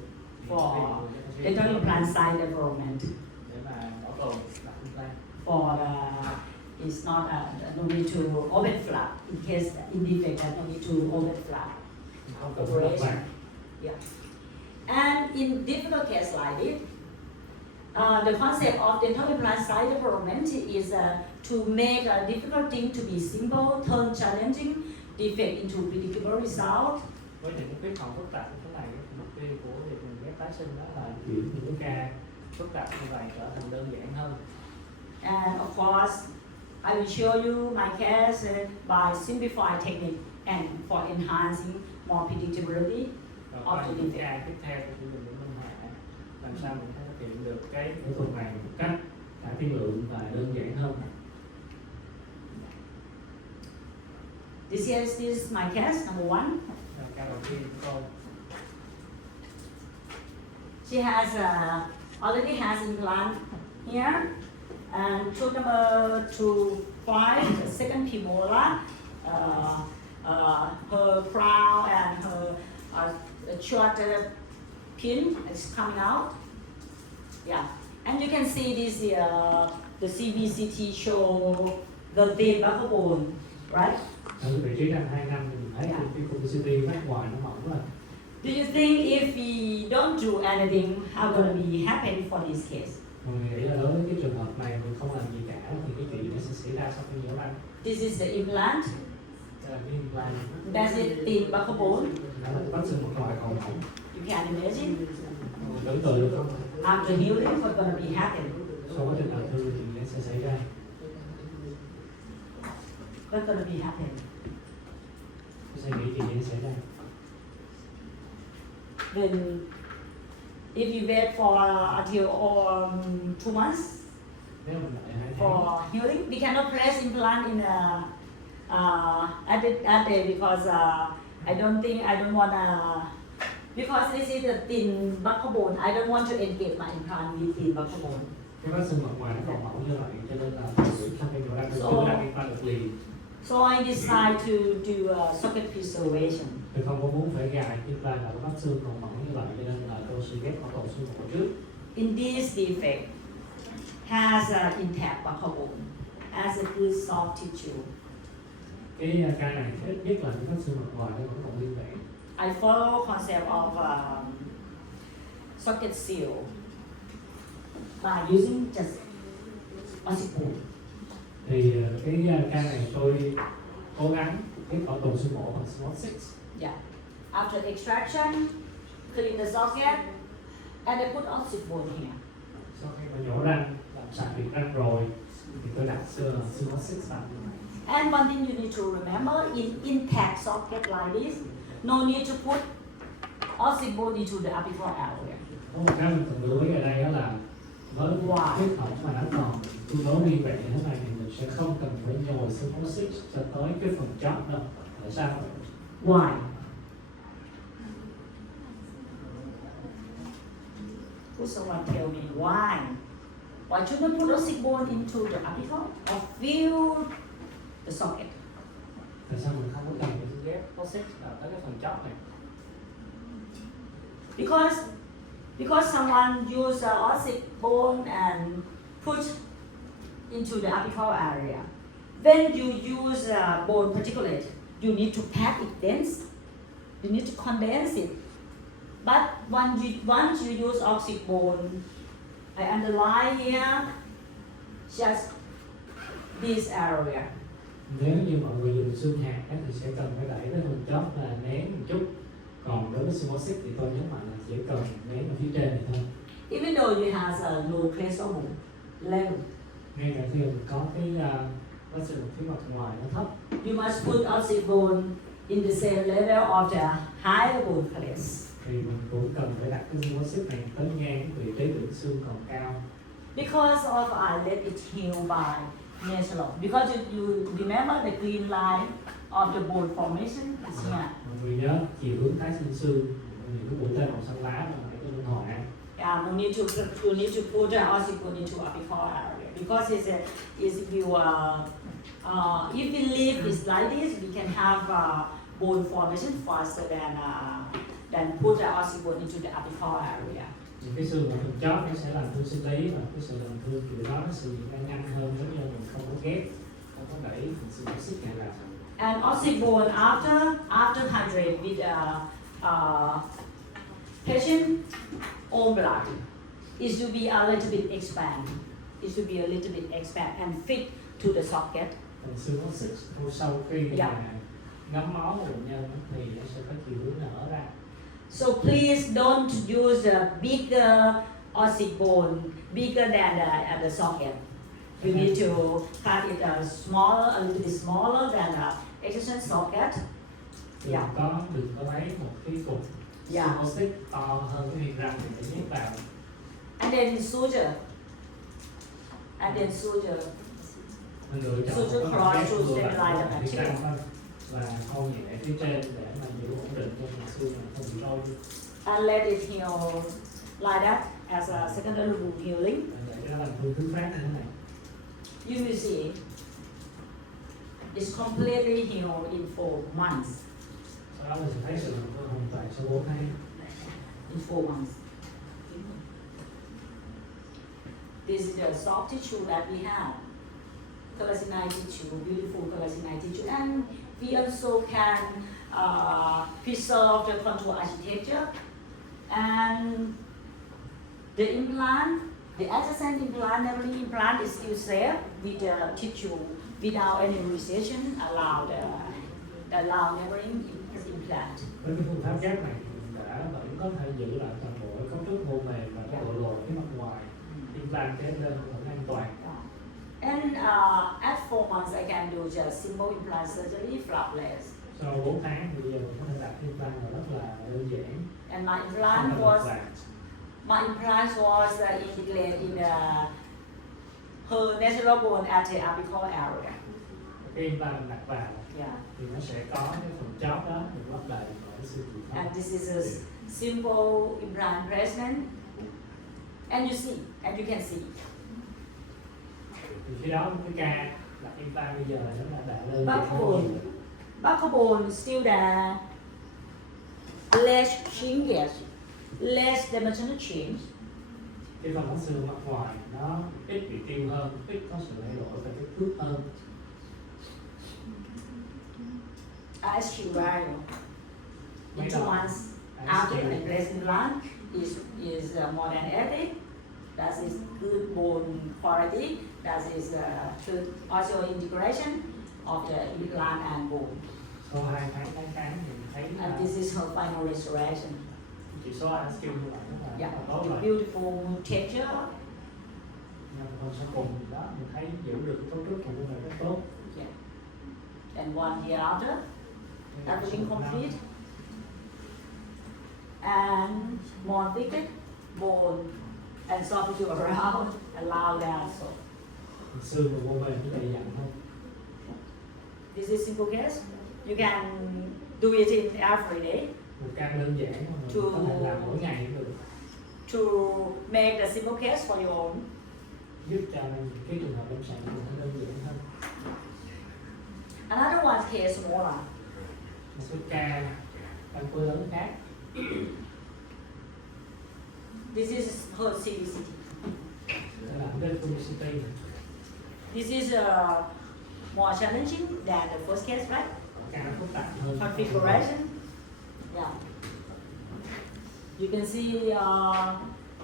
for dental implant site development. Để mà bảo tồn đặt implant. For it's not no need to open flap in case in defect, no need to open flap. Không cần phải lắp màng. Yeah. And in difficult case like this, the concept of dental implant site development is to make a difficult thing to be simple, turn challenging defect into predictable result. Với những cái khuyết phức tạp như thế này, mục tiêu của việc mình ghép tái sinh đó là chuyển những cái ca phức tạp như vậy trở thành đơn giản hơn. And of course, I will show you my case by simplified technique and for enhancing more predictability. Và qua những ca tiếp theo thì mình sẽ minh họa làm sao mình có thể thực hiện được cái kỹ thuật này một cách cải tiến lượng và đơn giản hơn. This is my case, number one. Ca đầu tiên của tôi, She has already has implant here, and tooth number 5, the second premolar, her crown and her short pin is coming out. Yeah, and you can see this the CBCT show the thin buccal bone, right? ở vị trí đang 2 năm thì mình thấy cái CBCT mắt ngoài nó mỏng rồi. Do you think if we don't do anything, how gonna be happen for this case? Mọi người nghĩ là đối với cái trường hợp này mình không làm gì cả thì cái chuyện gì nó sẽ xảy ra sau khi nhiễm lạnh. This is the implant. Đây là cái implant. That's it, thin buccal bone. Đó là cái bắp xương một loại còn mỏng. You can imagine. Tưởng tượng được không? After healing, what's gonna be happen? Sau quá trình làm thương thì nó sẽ xảy ra. What's gonna be happen? Tôi sẽ nghĩ chuyện gì nó xảy ra. When if you wait for until 2 months Nếu mình đợi 2 tháng for healing, we cannot press implant in at day because I don't wanna, because this is a thin buccal bone. I don't want to engage my implant with thin buccal bone. cái bắp xương mặt ngoài nó còn mỏng như vậy cho nên là sau khi chúng ta chưa đang implant được liền. So I decide to do socket preservation. Tôi không có muốn phải gài implant ở cái mắt xương còn mỏng như vậy, cho nên là tôi sẽ ghép bảo tồn xương hổ trước. In this defect, has an intact buccal bone, has a good soft tissue. Cái ca này ít nhất là những mắt xương mặt ngoài nó vẫn còn nguyên vẹn. I follow concept of socket seal by using just ossicone. Thì cái ca này tôi cố gắng ghép bảo tồn xương mổ bằng Small 6. Yeah. After extraction, clean the socket, and I put ossicone here. Sau khi mà nhổ răng, làm sạch việc răng rồi thì tôi đặt Small 6 vào. And one thing you need to remember, in intact socket like this, no need to put ossicone into the apical area. Có một cái mình cần lưu ý ở đây đó là với cái hỏng mà nó còn tương đối nguyên vẹn như thế này thì mình sẽ không cần phải nhồi Small 6 cho tới cái phần chóp đâu. Tại sao vậy? Why? Could someone tell me why? Why shouldn't put ossicone into the apical or fill the socket? Tại sao mình không có cần phải ghép Small 6 vào tới cái phần chóp này? Because someone use ossicone and put into the apical area. When you use bone particulate, you need to pack it dense. You need to condense it. But once you use ossicone, I underline here just this area. Nếu như mọi người dùng xương hạt thì sẽ cần phải đẩy cái phần chóp là nén một chút. Còn đối với Small 6 thì tôi nhấn mạnh là chỉ cần nén ở phía trên này thôi. Even though it has a low crestal bone level, Ngay cả khi mình có cái bác sĩ phía mặt ngoài nó thấp you must put ossicone in the same level of the higher bone crest. thì mình cũng cần phải đặt cái Small 6 này tới ngang cái vị trí đường xương còn cao. Because of I let it heal by natural. Because you remember the green line of the bone formation is here. Mọi người nhớ chiều hướng tái sinh xương, những cái mũi tên màu xanh lá mà nãy tôi đã hỏi. Yeah, you need to put the ossicone into apical area because if we leave this like this, we can have bone formation faster than put the ossicone into the apical area. Những cái xương ở phần chóp nó sẽ làm thương sinh lý và cái sự làm thương kiểu đó nó sẽ diễn ra nhanh hơn nếu như mình không có ghép, không có đẩy phần xương xích này vào. And ossicone after hydrate with patient own blood, it should be a little bit expand. It should be a little bit expand and fit to the socket. Phần xương nó xích sau khi mà ngấm máu của bệnh nhân thì nó sẽ có chiều hướng nở ra. So please don't use a bigger ossicone, bigger than the socket. You need to cut it a little bit smaller than the extension socket. Đừng có lấy một cái cục Small 6 to hơn cái miệng răng thì phải nhét vào. And then suture. Mình lựa chọn Suture một cross cái to vừa stabilize vặn the ở phía răng material. thôi và khâu nhẹ phía trên để mà giữ ổn định cho phần xương mà không bị trôi. And let it heal like that as a secondary wound healing. Để cho nó làm thương thứ phát như thế này. You will see it's completely healed in 4 months. Sau đó mình sẽ thấy sự hoàn toàn sau 4 tháng. In 4 months. This is the soft tissue that we have. Collagenite tissue, beautiful collagenite tissue, and we also can preserve the contour architecture. And the implant, the adjacent implant, neighboring implant is still safe with the tissue without any recession allow neighboring implant. Với cái phương pháp ghép này mình đã vẫn có thể giữ lại toàn bộ cái cấu trúc mô mềm và cái độ lồi phía mặt ngoài. Implant ghép lên vẫn an toàn. And at 4 months, I can do just simple implant surgery, flapless. Sau 4 tháng thì bây giờ mình có thể đặt implant là rất là đơn giản. And my implant was integrated in her natural bone at the apical area. Cái implant mình đặt vào Yeah. thì nó sẽ có cái phần chóp đó được lắp lại bởi xương chịu And không. this is a simple implant placement. And you can see. Thì khi đó cái ca đặt implant bây giờ nó là đã lên buccal bone still there, less shrinkage, less dimensional change. cái phần xương mặt ngoài nó ít bị tiêu hơn, ít có sự thay đổi về kích thước hơn. As you wear Mấy 2 đợt months after the breast implant is more than 80. That is good bone quality. That is good osseointegration of the implant and bone. sau 2 tháng thì mình thấy là And this is her final restoration. chỉ số ISQ của bạn rất là Yeah, tốt rồi. beautiful texture. Nhưng còn sau cùng thì đó mình thấy giữ được cấu trúc của người rất tốt. Yeah. And 1 year after, everything complete. And more thicker bone and soft tissue around allow that. So Xương và mô mềm nó dày dặn hơn. this is simple case. You can do it in every day Một ca đơn giản mà mình To- có thể làm mỗi ngày cũng được, to make the simple case for your own. giúp cho những cái trường hợp lâm sàng của mình nó đơn giản hơn. Another one case smaller. Một số ca tăng cơ lớn khác. This is her CBCT. Để làm đến publicity. This is more challenging than the first case, right? Ca nó phức tạp hơn. Configuration. Yeah. You can see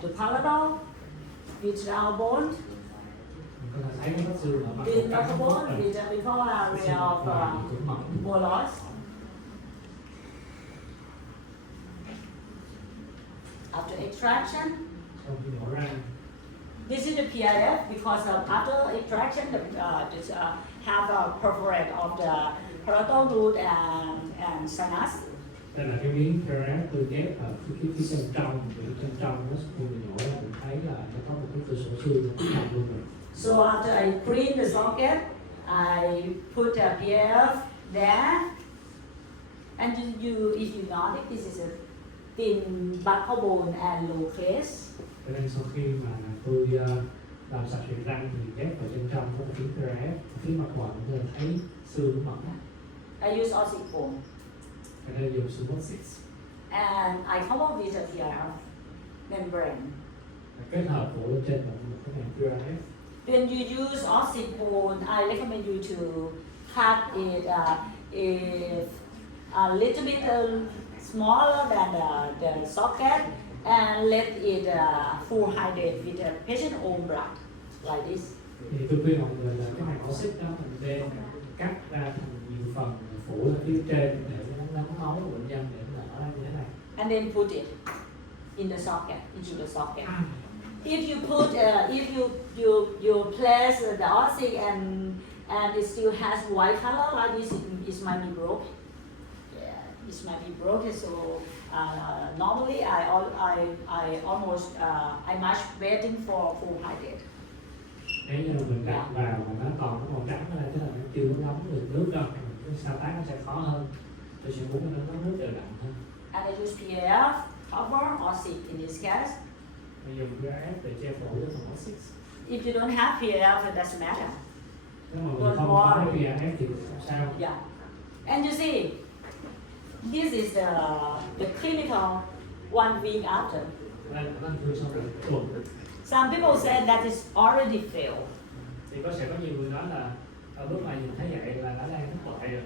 the parallel without bone, Mình có thể thấy nó có xương ở mặt with căng no nó bone, phức with a before area of ngoài cũng mỏng. bolus. After extraction, Sau khi nhổ ra, this is the PIF because after extraction, have a perforate of the parietal root and sinus. đây là cái miếng PRF tôi ghép ở phía chân trong, vì chân trong nó khi mình nhổ ra mình thấy là nó có một cái cửa sổ xương nó nằm luôn rồi. So after I clean the socket, I put a PIF there, and if you notice, this is a thin buccal bone and low case. Cho nên sau khi mà tôi làm sạch huyệt răng thì ghép vào chân trong có một miếng PRF, phía mặt ngoài mình thấy xương nó mỏng. I use ossic bone, Cho nên dùng Sumosis and I cover with a PIF membrane. kết hợp của lên trên bằng một cái màng PRF. When you use ossic bone, I recommend you to cut it if a little bit smaller than the socket and let it full hydrate with a patient own blood, like this. Thì tôi khuyên mọi người là cái màng Oxit đó mình đem cắt ra thành nhiều phần phủ lên phía trên để nó nắng máu của bệnh nhân để nó nở ra như thế này. And then put it in the socket, into the socket. If you put, if you place the ossic and it still has white color like this, it might be broken. Yeah, it might be broken. So normally I almost I much waiting for full hydrate. Nếu như mình đặt vào mà nó còn có màu trắng ở đây tức là nó chưa có ngấm được nước đâu, cái sao tác nó sẽ khó hơn. Tôi sẽ muốn nó ngấm nước đều đặn hơn. And I use PAF, cover, ossic in this case. Tôi dùng PRF để che phủ cho phần Oxit. If you don't have PAF, it doesn't matter. Nếu mà mình không có cái PRF thì không sao. Yeah. And you see, this is the clinical 1 week after. Đây là nó thương sau một tuần. Some people said that is already failed. Thì sẽ có nhiều người nói là ở lúc này nhìn thấy vậy là đã đang thất bại rồi.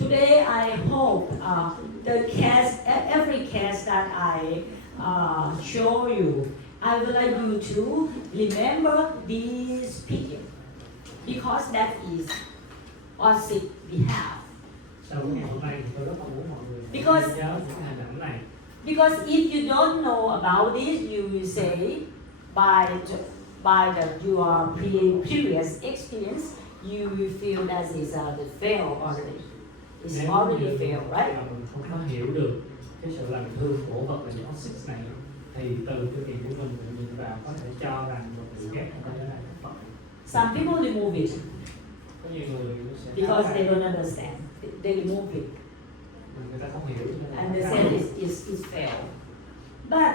Today I hope the case, every case that I show you, I would like you to remember this picture because that is ossic we have. Sau cái ngày hôm nay thì tôi rất là muốn mọi người Because- nhớ những cái hình ảnh này. Because if you don't know about this, you will say your previous experience, you will feel that is the fail already. It's Nếu already như failed, right? mà mình không có hiểu được cái sự làm thương của vật là những oxit này thì từ kinh nghiệm của mình nhìn vào có thể cho rằng một người ghép không thể là thất bại. Some people remove it Có nhiều người sẽ because they don't understand. They remove it người ta không hiểu cho nên là and they nó say cao. it's failed. But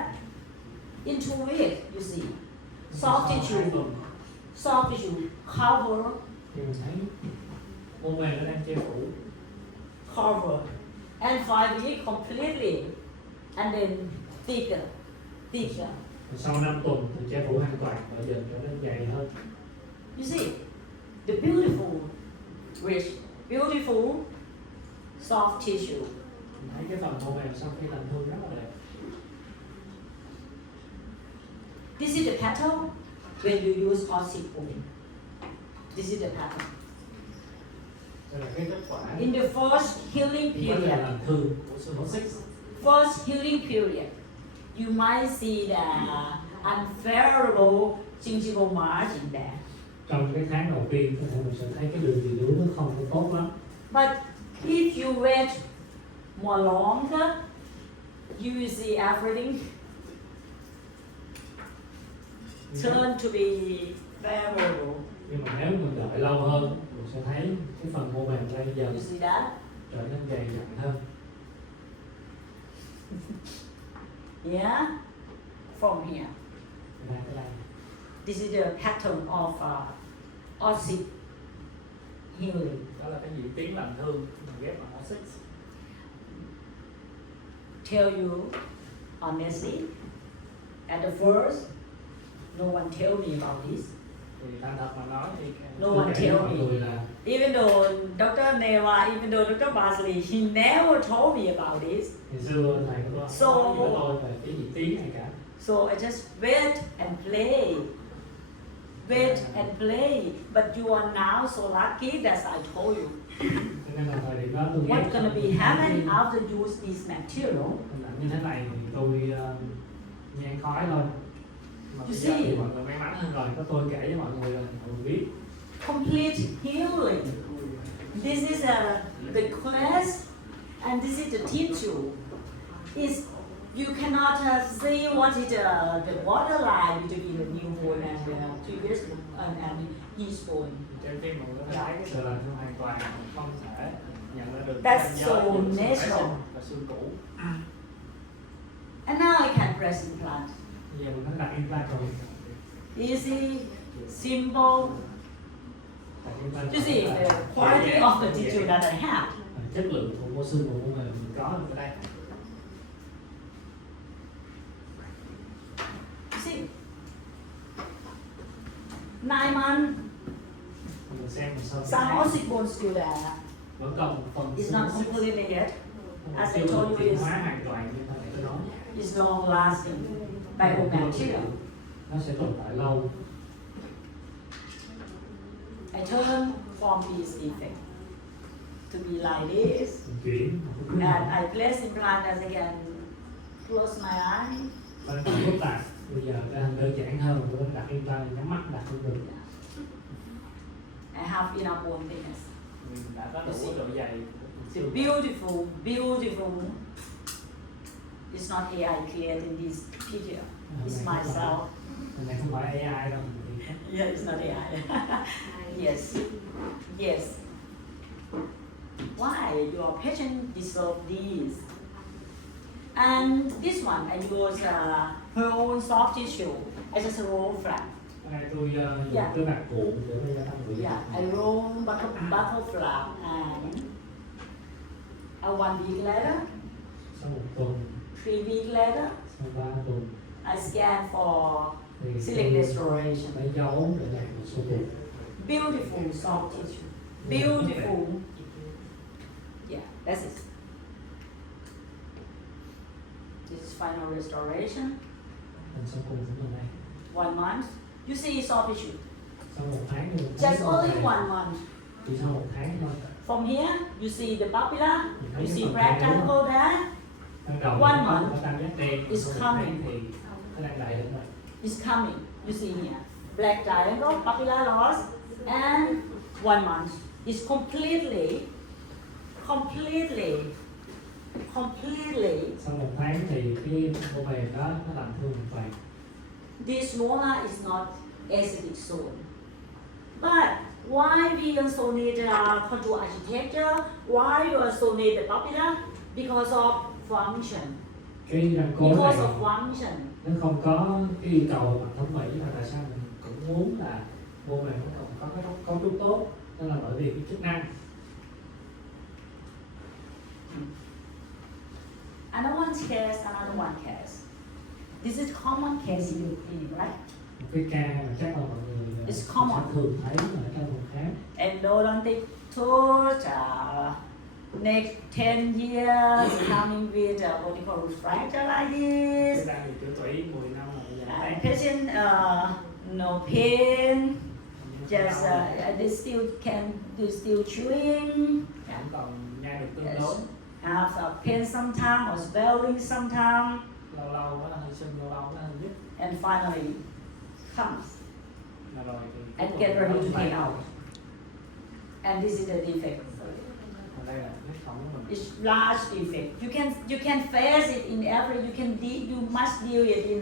in 2 weeks, you see, soft tissue soft tissue cover, thì mình thấy mô mềm nó đang che phủ, cover, and 5 weeks completely, and then thicker. và sau 5 tuần thì che phủ hoàn toàn và dần trở nên dày hơn. You see, the beautiful, rich, beautiful, soft tissue. Mình thấy cái phần mô mềm sau khi làm thương rất là đẹp. This is the pattern when you use oxycodone. This is the pattern. Đây là cái kết quả In the first healing quá trình period, làm thương của Synopsys. first healing period, you might see the unfavorable gingival margin there. Trong cái tháng đầu tiên có thể mình sẽ thấy cái đường gì dưới nó không có tốt lắm. But if you wait more longer, you will see everything turn to be favorable. Nhưng mà nếu mình đợi lâu hơn mình sẽ thấy cái phần mô mềm đây dần You see that? trở nên dày dặn hơn. Yeah? From here. Đây, cái đây. This is the pattern of ossic healing. Đó là cái diễn tiến làm thương mình ghép bằng oxy. Tell you honestly, at the first, no one tell me about this. Thì thành thật mà nói thì No tôi one kể tell với mọi me. người là Even though Dr. Neva, even though Dr. Basley, he never told me about this. ngày xưa thầy có nói với tôi về cái diễn tiến này cả. So I just wait and play. Wait and play. But you are now so lucky that I told you. Cho nên là thời điểm đó tôi What's ghép gonna be happening after use this material? hình ảnh như thế này thì tôi nhan khói thôi. Mà bây You giờ thì see? mọi người may mắn hơn rồi, có tôi kể với mọi người là mọi người biết. Complete healing. This is the class, and this is the tissue. Is you cannot see what is the borderline between the new bone and the previous and each bone. Trên phim mọi người có thể thấy cái sự làm thương hoàn toàn không thể nhận ra được That's ranh giới so giữa xương natural. xương và xương cũ. And now I can press implant. Bây giờ mình có đặt implant rồi. Easy, simple. Đặt implant You see rồi. the quality of the tissue that I have. Chất lượng của mô xương của mình có được ở đây. You see, 9 months, Mình xem mình sau some ossic bone still there. vẫn còn một phần It's not completely yet. As I chưa told được you, tiến it's- hóa hoàn toàn như thầy đã nói. It's long lasting biomaterial. Nó sẽ tồn tại lâu. I turn from this effect to be like this, Mình chuyển một cái and I place implant as I can close my eye. ban đầu phức tạp, bây giờ cái hình đơn giản hơn, mình có thể đặt implant nhắm mắt đặt cũng được. I have enough bone thickness. Mình đã có đủ độ dày của So xương. beautiful, beautiful. It's not AI created in this picture. It's myself. Cái này không phải AI đâu. Yeah, it's not AI. Yes, yes. Why your patient deserve this? And this one, I use her own soft tissue. I just roll flat. Cái này tôi dùng Yeah. cái bạc cuộn để nó gia tăng độ dày. Yeah, I roll butter flap, and one week later, Sau một tuần, 3 weeks later, sau 3 tuần I scan for thì ciliary restoration. lấy dấu để làm một số việc. Beautiful soft tissue. Beautiful. Yeah, that's it. This is final restoration. Phần sau cùng cũng là đây. 1 month. You see soft tissue. Sau một tháng thì mình thấy Just nó only này. 1 month. Chỉ sau một tháng thôi. From here, you see the papilla. You see Okay. rectangle there. Ban đầu One nó month có tam giác đen, is sau một coming. tháng thì nó đang đầy lên rồi. Is coming. You see here. Black triangle, papilla loss, and 1 month. Is completely. Sau một tháng thì cái mô mềm đó nó làm thương hoàn toàn. This molar is not acidic zone. But why we also need contour architecture? Why you also need the papilla? Because of function. Cái răng cối này Because of function. nó không có cái yêu cầu về mặt thẩm mỹ, và tại sao mình cũng muốn là mô này nó không có cái cấu trúc tốt, đó là bởi vì cái chức năng. Another one case. This is common case in your clinic, right? Một cái ca mà chắc là mọi người It's sẽ common. thường thấy ở trong phòng khám. Endodontic tooth, next 10 years, coming with what you call fracture like Cái this. ca thì chữa tủy 10 năm rồi giờ And patient no pain, just they still chewing, vẫn còn nhai được tương đối, have pain sometimes or swelling sometimes, lâu lâu nó hơi sưng, lâu lâu nó hơi nhức, and finally comes mà rồi thì and cuối get cùng ready nó to pay lại. out. And this is the defect. Còn đây là vết thủng của mình. It's large defect. You can face it in every. You must deal it in.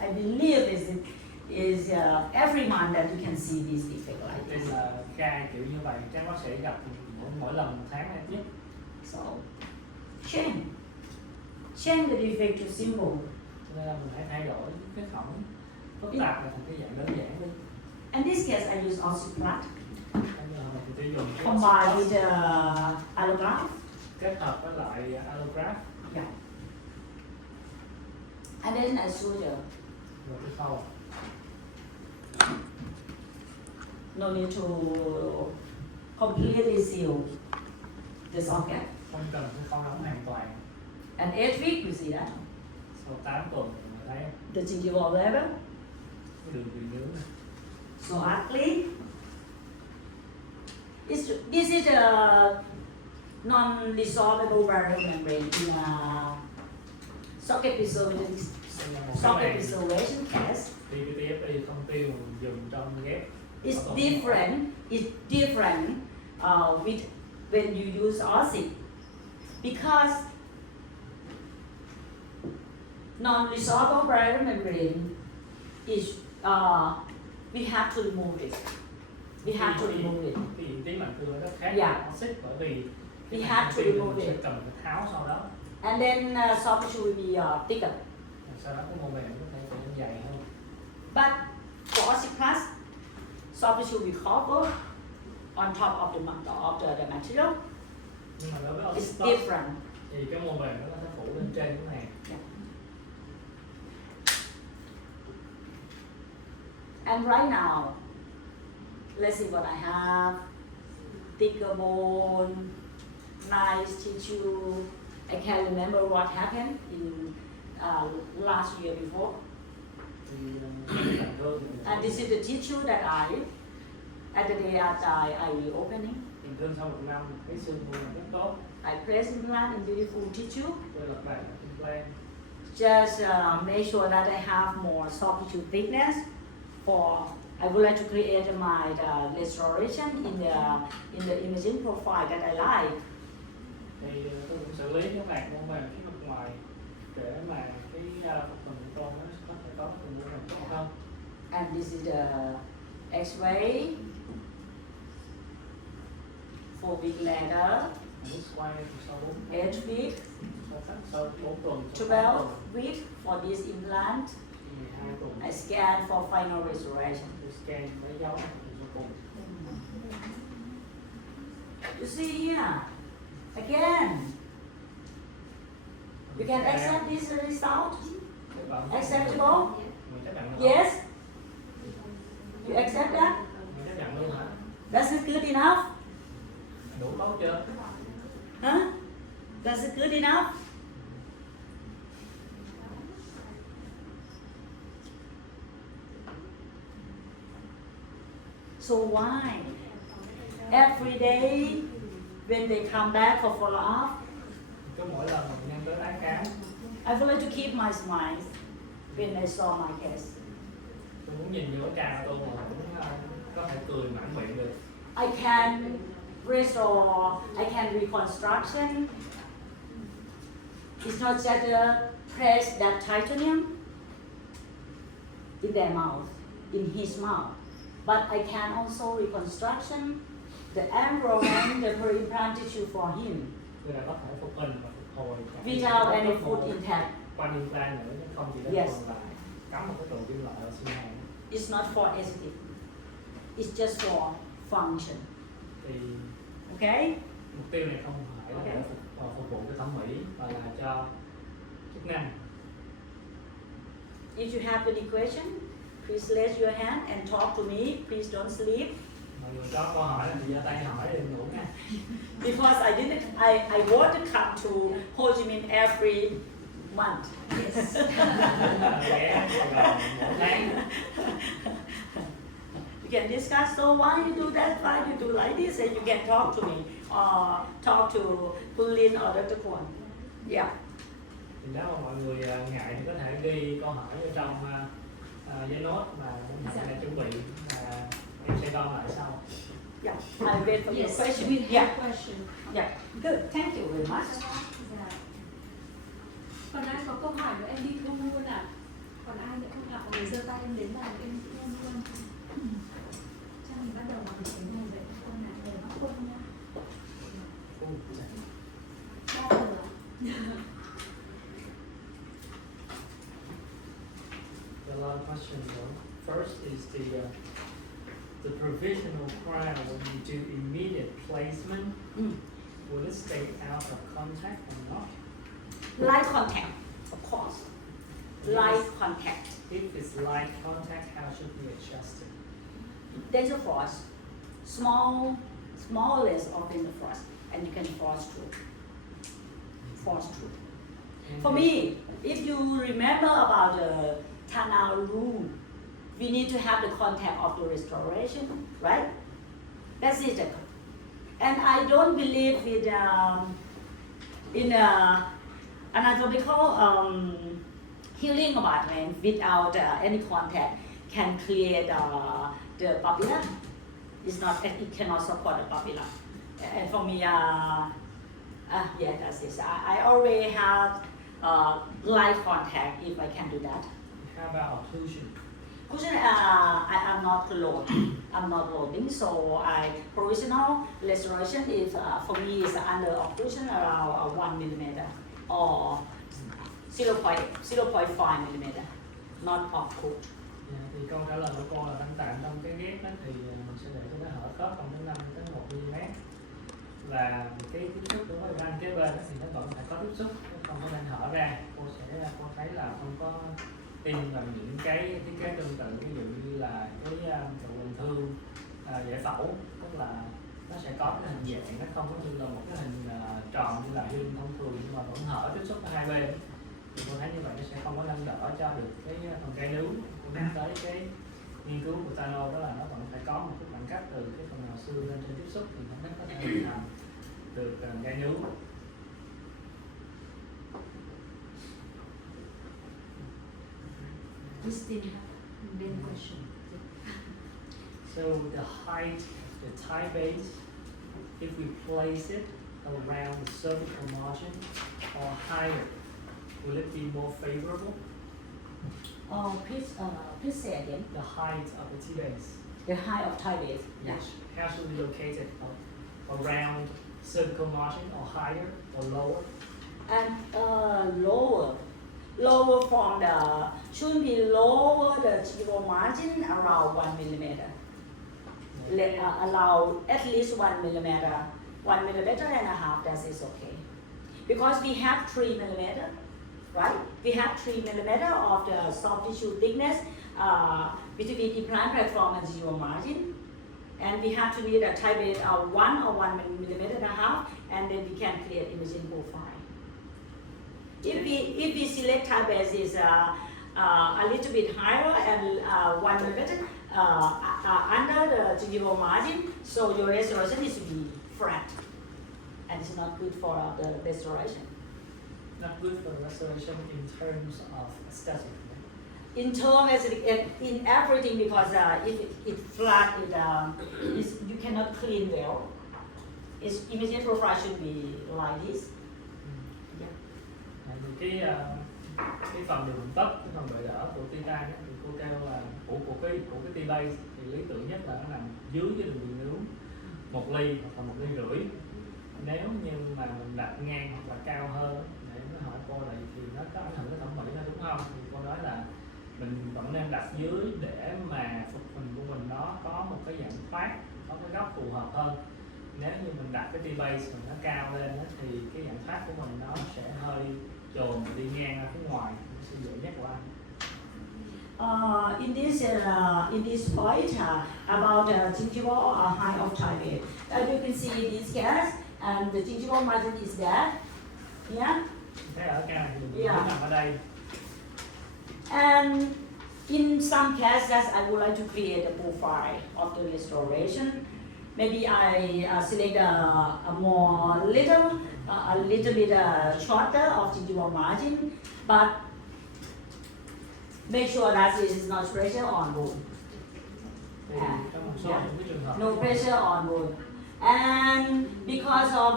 I believe is every month that you can see this defect like Đây this. là ca kiểu như vậy, các bác sĩ gặp mỗi lần một tháng là nhất. So change the defect to simple. Cho nên là mình hãy thay đổi cái thủng phức tạp là thành cái dạng đơn giản đi. In this case, I use oxyplat Bây giờ mình sẽ dùng cái combined with allograft. kết hợp với lại allograft Yeah. And then I suture. rồi cái khâu. No need to completely seal the socket. Không cần cái khâu đóng hoàn toàn. And 8 weeks, you see that? Sau 8 tuần mình thấy The gingival level. cái đường truyền nhướng này. So ugly. This is a non-resorbable barrier membrane in a socket preservation Đây là một cái này preservation case. thì cái TFI không tiêu mình dùng trong ghép. It's different. It's different with when you use OSIP because non-resorbable barrier membrane is we have to remove it. We have to remove it. Cái diện tích màng cưa nó khác Yeah. nó xích bởi vì We cái have màng to tiêu remove mình sẽ it. cần phải tháo sau đó. And then soft tissue will be thicker. Sau đó cái mô mềm có thể trở nên dày hơn. But for OSIPLUS, soft tissue will cover on top of the material. Nhưng mà đối với It's Oxyplus different. thì cái mô mềm nó có thể phủ lên trên cái này. And right now, let's see what I have. Thicker bone, nice tissue. I can't remember what happened in last year before. Thì thành thương And this is the tissue that at the day after I reopening, thành thương sau 1 năm cái xương mô là rất tốt. I place implant in beautiful tissue. Tôi lập lại implant. Just make sure that I have more soft tissue thickness for I would like to create my restoration in the imaging profile that I like. Thì tôi cũng xử lý các bạn mô mềm phía bên ngoài để mà cái phần của con nó có thể có phần mô mềm tốt hơn. And this is the X-ray for big letter, Mình quay sau 4 8 week, sau 4 tuần, sau 12 8 tuần, week for this implant. 12 tuần. I scan for final restoration. Tôi scan lấy dấu cuối cùng. You see here, again, you can accept this result? Các bạn- Acceptable? Mình chấp nhận luôn hả? Yes? You accept that? Mình chấp nhận luôn hả? That's it good enough? Đủ tốt chưa? Huh? That's it good enough? So why? Every day when they come back for follow-up, Cứ mỗi lần mình nhân tới tái khám, I would like to keep my smile when I saw my case. tôi muốn nhìn vô cái ca tôi mà cũng có thể cười mãn nguyện được. I can restore, I can reconstruction. It's not just press that titanium in their mouth, in his mouth, but I can also reconstruction the enrollment, the peri-implant tissue for him Tôi là có thể phục hình và phục hồi cả without cái any lớp food mô intact. quanh implant nữa chứ không chỉ đơn Yes. thuần là cắm một cái trụ kim loại ở xương hàm. It's not for aesthetic. It's just for function. Thì Okay? mục tiêu này không phải là Okay. để phục vụ cái thẩm mỹ mà là cho chức năng. If you have any question, please raise your hand and talk to me. Please don't sleep. Mọi người có câu hỏi là thì giơ tay hỏi để đừng ngủ nha. Because I want to come to Ho Chi Minh every month. Yes. Ghé vào mỗi tháng. You can discuss, so why you do that, why you do like this, and you can talk to me, or talk to Pulin or Dr. Kwon. Yeah. Thì nếu mà mọi người ngại thì có thể ghi câu hỏi ở trong giấy nốt mà mình sẽ chuẩn bị và em sẽ gom lại sau. Yeah, I wait for your Yes, question. we have Yeah, a question. yeah, good, thank you very much. Dạ. Còn ai có câu hỏi nữa em đi thu luôn à? Còn ai nữa không gặp? Mọi người giơ tay em đến là em luôn. Chắc mình bắt đầu bằng cái này vậy. Con này để bắt quân nha. Ba giờ. A lot of questions though. First is the provisional crown when you do immediate placement, Mm. will it stay out of contact or not? Light contact, of course. Light contact. If it's light contact, how should we adjust it? There's a force, smallest of in the force, and you can force through. Force through. For me, if you remember about the Tana rule, we need to have the contact of the restoration, right? That's it. And I don't believe in anatomical healing apartment without any contact can create the papilla. It's not, it cannot support the papilla. And for me, yeah, that's it. I already have light contact if I can do that. How about occlusion? Cushion, I am not loading. I'm not loading, so I provisional restoration is for me is under occlusion around 1 millimeter or 0.5 millimeter, not occlude. Thì câu trả lời của cô là thanh tạng trong cái ghép đó thì mình sẽ để cho nó hở khớp khoảng đến 5 đến 1 mm. Và cái tiếp xúc của cái răng kế bên đó thì nó vẫn phải có tiếp xúc, không có nên hở ra. Cô thấy là không có tin vào những cái thiết kế tương tự, ví dụ như là cái trụ bình thường giải phẫu, tức là nó sẽ có cái hình dạng, nó không có như là một cái hình tròn như là hiên thông thường nhưng mà vẫn hở tiếp xúc ở hai bên. Thì cô thấy như vậy nó sẽ không có nâng đỡ cho được cái phần gai nướu. Cô nhắc tới cái nghiên cứu của Tano đó là nó vẫn phải có một cái khoảng cách từ cái phần nào xương lên trên tiếp xúc thì nó mới có thể hình thành được gai nướu. We still have one question. So the height, the thigh base, if we place it around the cervical margin or higher, will it be more favorable? Please say again. The height of the T-base. The height of thigh base. Yes. How should we locate it? Around cervical margin or higher or lower? And lower from the, should be lower the zero margin around 1 millimeter. Allow at least 1 millimeter, 1 millimeter and a half, that is okay. Because we have 3 millimeter, right? We have 3 millimeter of the soft tissue thickness between implant platform and zero margin. And we have to need a thigh base of 1 or 1 millimeter and a half, and then we can create imaging profile. If we select thigh base is a little bit higher and 1 millimeter under the zero margin, so your restoration needs to be flat, and it's not good for the restoration. Not good for restoration in terms of aesthetic. In terms in everything, because if it flat, you cannot clean well. Its imaging profile should be like this. Thì cái phần đường tấc, cái phần bệ đỡ của titan ấy, thì cô kêu là của cái T-base thì lý tưởng nhất là nó nằm dưới cái đường viền nướu 1 ly hoặc là 1,5 ly. Nếu như mà mình đặt ngang hoặc là cao hơn, để nó hỏi cô này thì nó có ảnh hưởng đến thẩm mỹ đó đúng không? Thì cô nói là mình vẫn nên đặt dưới để mà phục hình của mình nó có một cái dạng thoát, có cái góc phù hợp hơn. Nếu như mình đặt cái T-base mình nó cao lên đó, thì cái dạng thoát của mình nó sẽ hơi chồn đi ngang ra phía ngoài, nó sẽ dễ nhất của anh. In this point about gingival height of type A, you can see these cats and the gingival margin is there. Yeah. Thế ở cao này mình Yeah. nằm ở đây. And in some cases, I would like to create a profile of the restoration. Maybe I select a little bit shorter of gingival margin, but make sure that there is not pressure on bone. Thì trong một số Yeah. những cái trường hợp No pressure on bone. And because of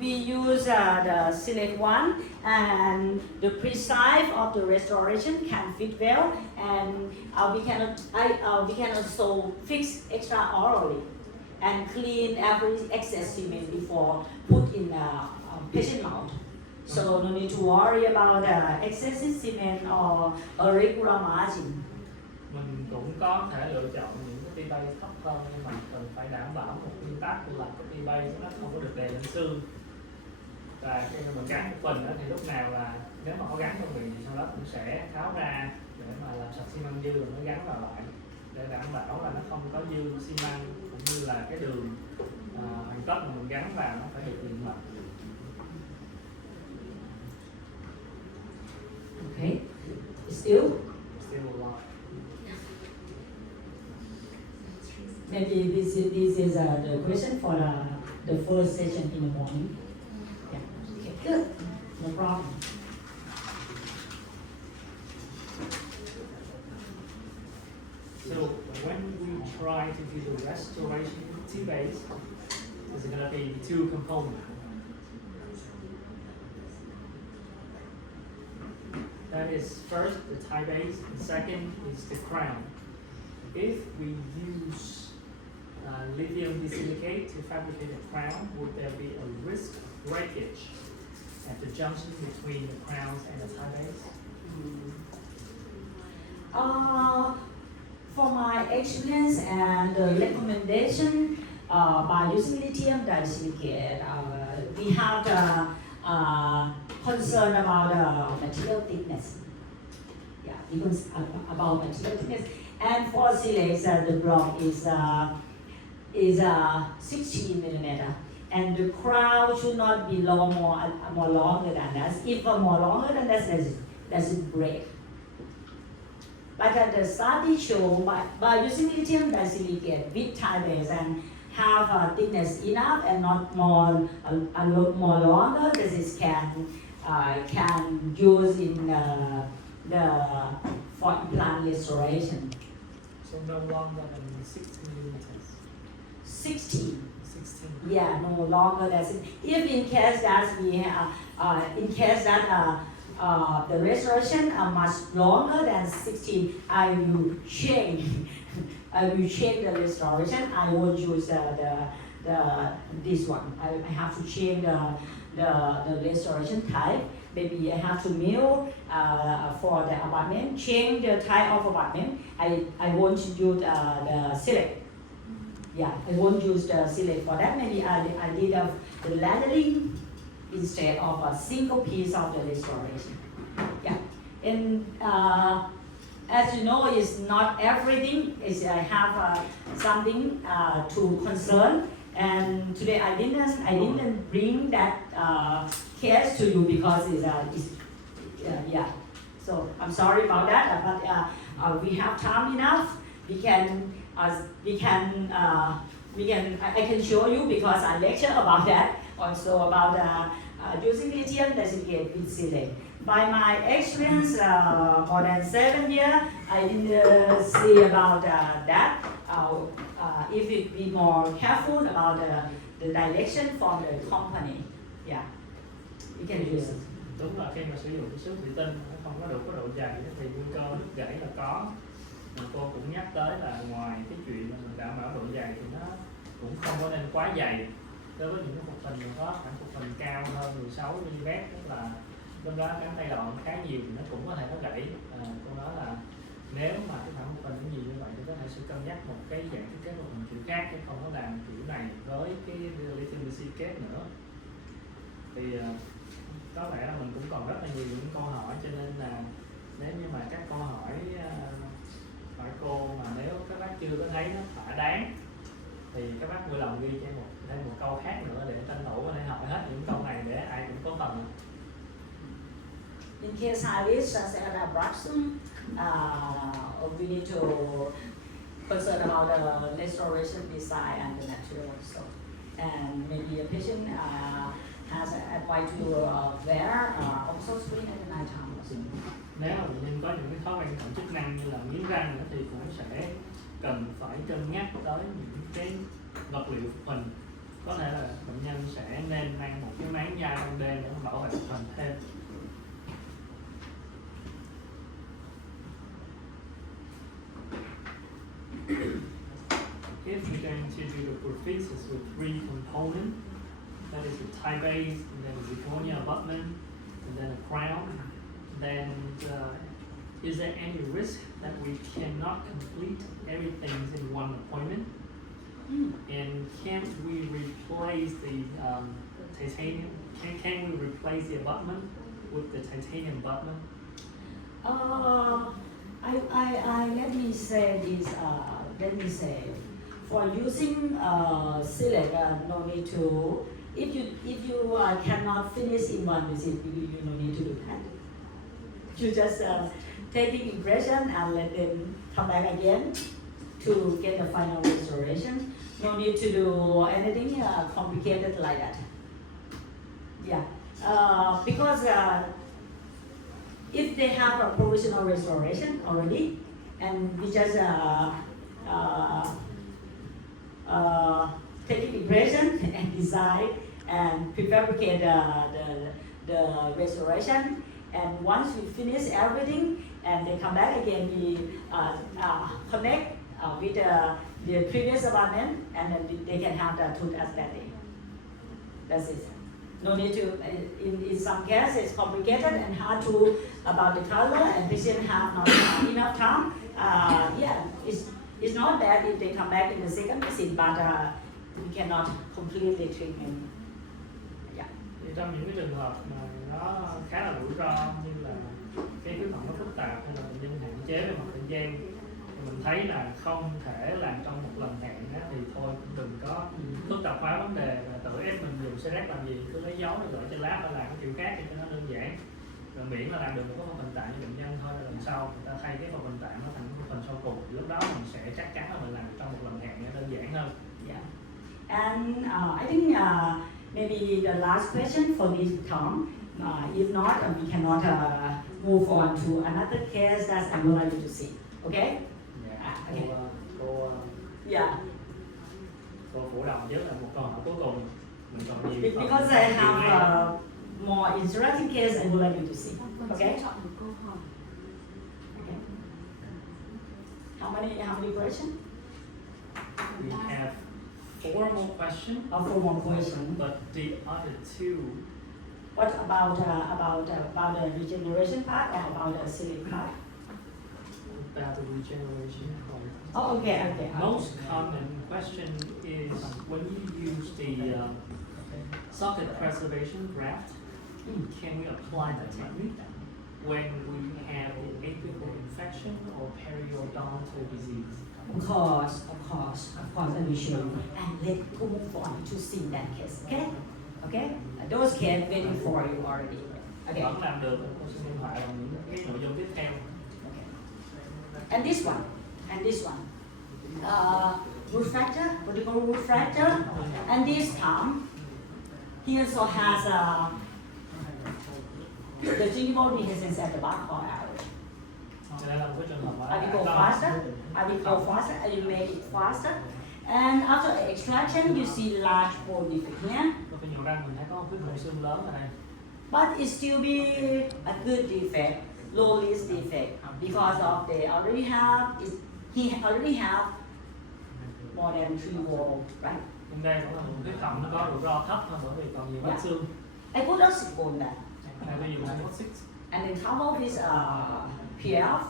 we use the Select one, and the precise of the restoration can fit well, and we can also fix extraorally and clean every excess cement before put in patient mouth. So no need to worry about excessive cement or irregular margin. mình cũng có thể lựa chọn những cái T-base thấp hơn, nhưng mà cần phải đảm bảo một nguyên tắc là cái T-base nó không có được đè lên xương. Và khi mình gắn một phần đó thì lúc nào là nếu mà có gắn trong miệng thì sau đó cũng sẽ tháo ra để mà làm sạch xi măng dư rồi mới gắn vào lại, để đảm bảo là nó không có dư xi măng, cũng như là cái đường hoàn tất mà mình gắn vào nó phải được liền mạch. Okay. Still, Still alive. maybe this is the question for the first session in the morning. Yeah. Okay. Good. No problem. So when we try to do the restoration T-base, there's going to be two components. That is first the tie base, and second is the crown. If we use lithium disilicate to fabricate a crown, would there be a risk of breakage at the junction between the crowns and the tie base? For my experience and recommendation, by using lithium disilicate, we have concern about material thickness. Yeah, because about material thickness. And for silex, the block is 16 millimeter, and the crown should not be more longer than that. If more longer than that, does it break? But the study show by using lithium disilicate with tie base and have thickness enough and not more longer, this is can use in for implant restoration. So no longer than 16 millimeters. 16. 16. Yeah, no longer than 16. If in case that we the restoration are much longer than 16, I will change the restoration. I won't use this one. I have to change the restoration type. Maybe I have to mill for the abutment, change the type of abutment. I won't use the select. Yeah, I won't use the select for that. Maybe I did the laddering instead of a single piece of the restoration. Yeah, and as you know, it's not everything. I have something to concern, and today I didn't bring that case to you because yeah. So I'm sorry about that, but we have time enough. I can show you because I lecture about that, also about using lithium disilicate with silicate. By my experience, more than 7 years, I didn't see about that. If it be more careful about the direction from the company, yeah, you can use it. Đúng là khi mà sử dụng cái xước thủy tinh nó không có đủ cái độ dày thì nguy cơ đứt gãy là có. Mà cô cũng nhắc tới là ngoài cái chuyện mà mình đảm bảo độ dày thì nó cũng không có nên quá dày. Đối với những cái phục hình có khoảng phục hình cao hơn 16 mm, tức là Lúc đó cánh tay lộn khá nhiều thì nó cũng có thể nó gãy. Cô nói là nếu mà cái thẳng một phần nó nhiều như vậy thì có thể sẽ cân nhắc một cái dạng thiết kế một hình kiểu khác chứ không có làm kiểu này với cái legitimacy case nữa. Thì có lẽ là mình cũng còn rất là nhiều những câu hỏi, cho nên là nếu như mà các câu hỏi hỏi cô mà nếu các bác chưa có thấy nó thỏa đáng thì các bác vui lòng ghi thêm một câu khác nữa để tranh thủ có thể hỏi hết những câu này để ai cũng có phần. In case Iris has an abrasion, we need to concern about the restoration design and the material. So, and maybe a patient has advised to wear also screen at the night time. Nếu mà bệnh nhân có những cái thói quen thận chức năng như là miếng răng nữa thì cũng sẽ cần phải cân nhắc tới những cái vật liệu phục hình. Có thể là bệnh nhân sẽ nên mang một cái máng da ban đêm để bảo vệ phục hình thêm. If you're going to do the prosthesis with 3 components, that is a tie base, and then a zirconia abutment, and then a crown, then is there any risk that we cannot complete everything in one appointment? And can't we replace the titanium? Can we replace the abutment with the titanium abutment? Let me say this. Let me say, for using silicone, no need to. If you cannot finish in one visit, you no need to do that. You just take the impression and let them come back again to get the final restoration. No need to do anything complicated like that. Yeah, because if they have a provisional restoration already, and we just take the impression and design and prefabricate the restoration, and once we finish everything and they come back again, we connect with the previous abutment, and then they can have the tooth aesthetic. That's it. No need to. In some cases, it's complicated and hard to about the color, and patient have not enough time. Yeah, it's not bad if they come back in the second visit, but we cannot completely treat them. Yeah. Thì trong những cái trường hợp mà nó khá là rủi ro như là cái khuyết tật nó phức tạp hay là bệnh nhân hạn chế về mặt thời gian, thì mình thấy là không thể làm trong một lần hẹn á, thì thôi đừng có phức tạp hóa vấn đề và tự ép mình dùng xe rác làm gì, cứ lấy dấu rồi gửi trên lab và làm cái kiểu khác cho nó đơn giản, rồi miễn là làm được một cái phần hình tạng cho bệnh nhân thôi, là lần sau người ta thay cái phần hình tạng nó thành cái phần sau cùng, lúc đó mình sẽ chắc chắn là mình làm trong một lần hẹn nó đơn giản hơn. Yeah. And I think maybe the last question for this term. If not, we cannot move on to another case that I would like you to see. Okay? Okay. Yeah. Cô phủ đầu trước là một câu hỏi cuối cùng. Mình còn nhiều. Because I have more interactive case I would like you to see. Okay? Chọn một câu hỏi. Okay. How many questions? We have 4 more questions. 4 more questions. But the other 2. What about the regeneration part or about the silic part? About the regeneration part. Oh, okay. Most common question is when you use the socket preservation graft, can we apply that technique when we have the apical infection or periodontal disease? Of course, I will show you. And let's go move on to see that case, okay? Those cases waiting for you already. Okay. Vẫn làm được, cô xin điện thoại vào những cái nội dung tiếp theo. Okay. And this one. Root fracture, vertical root fracture, and this time, he also has the gingival dehiscence at the back or average. I will go faster, I will make it faster. And after extraction, you see large bone defect here. But it still be a good defect, low risk defect, because of he already have more than 3 wall, right? Nhưng đây cũng là một cái cọng nó có rủi ro thấp hơn bởi vì còn nhiều vách xương. I put a silicone there. tôi dùng Cosix. and then come up with PF.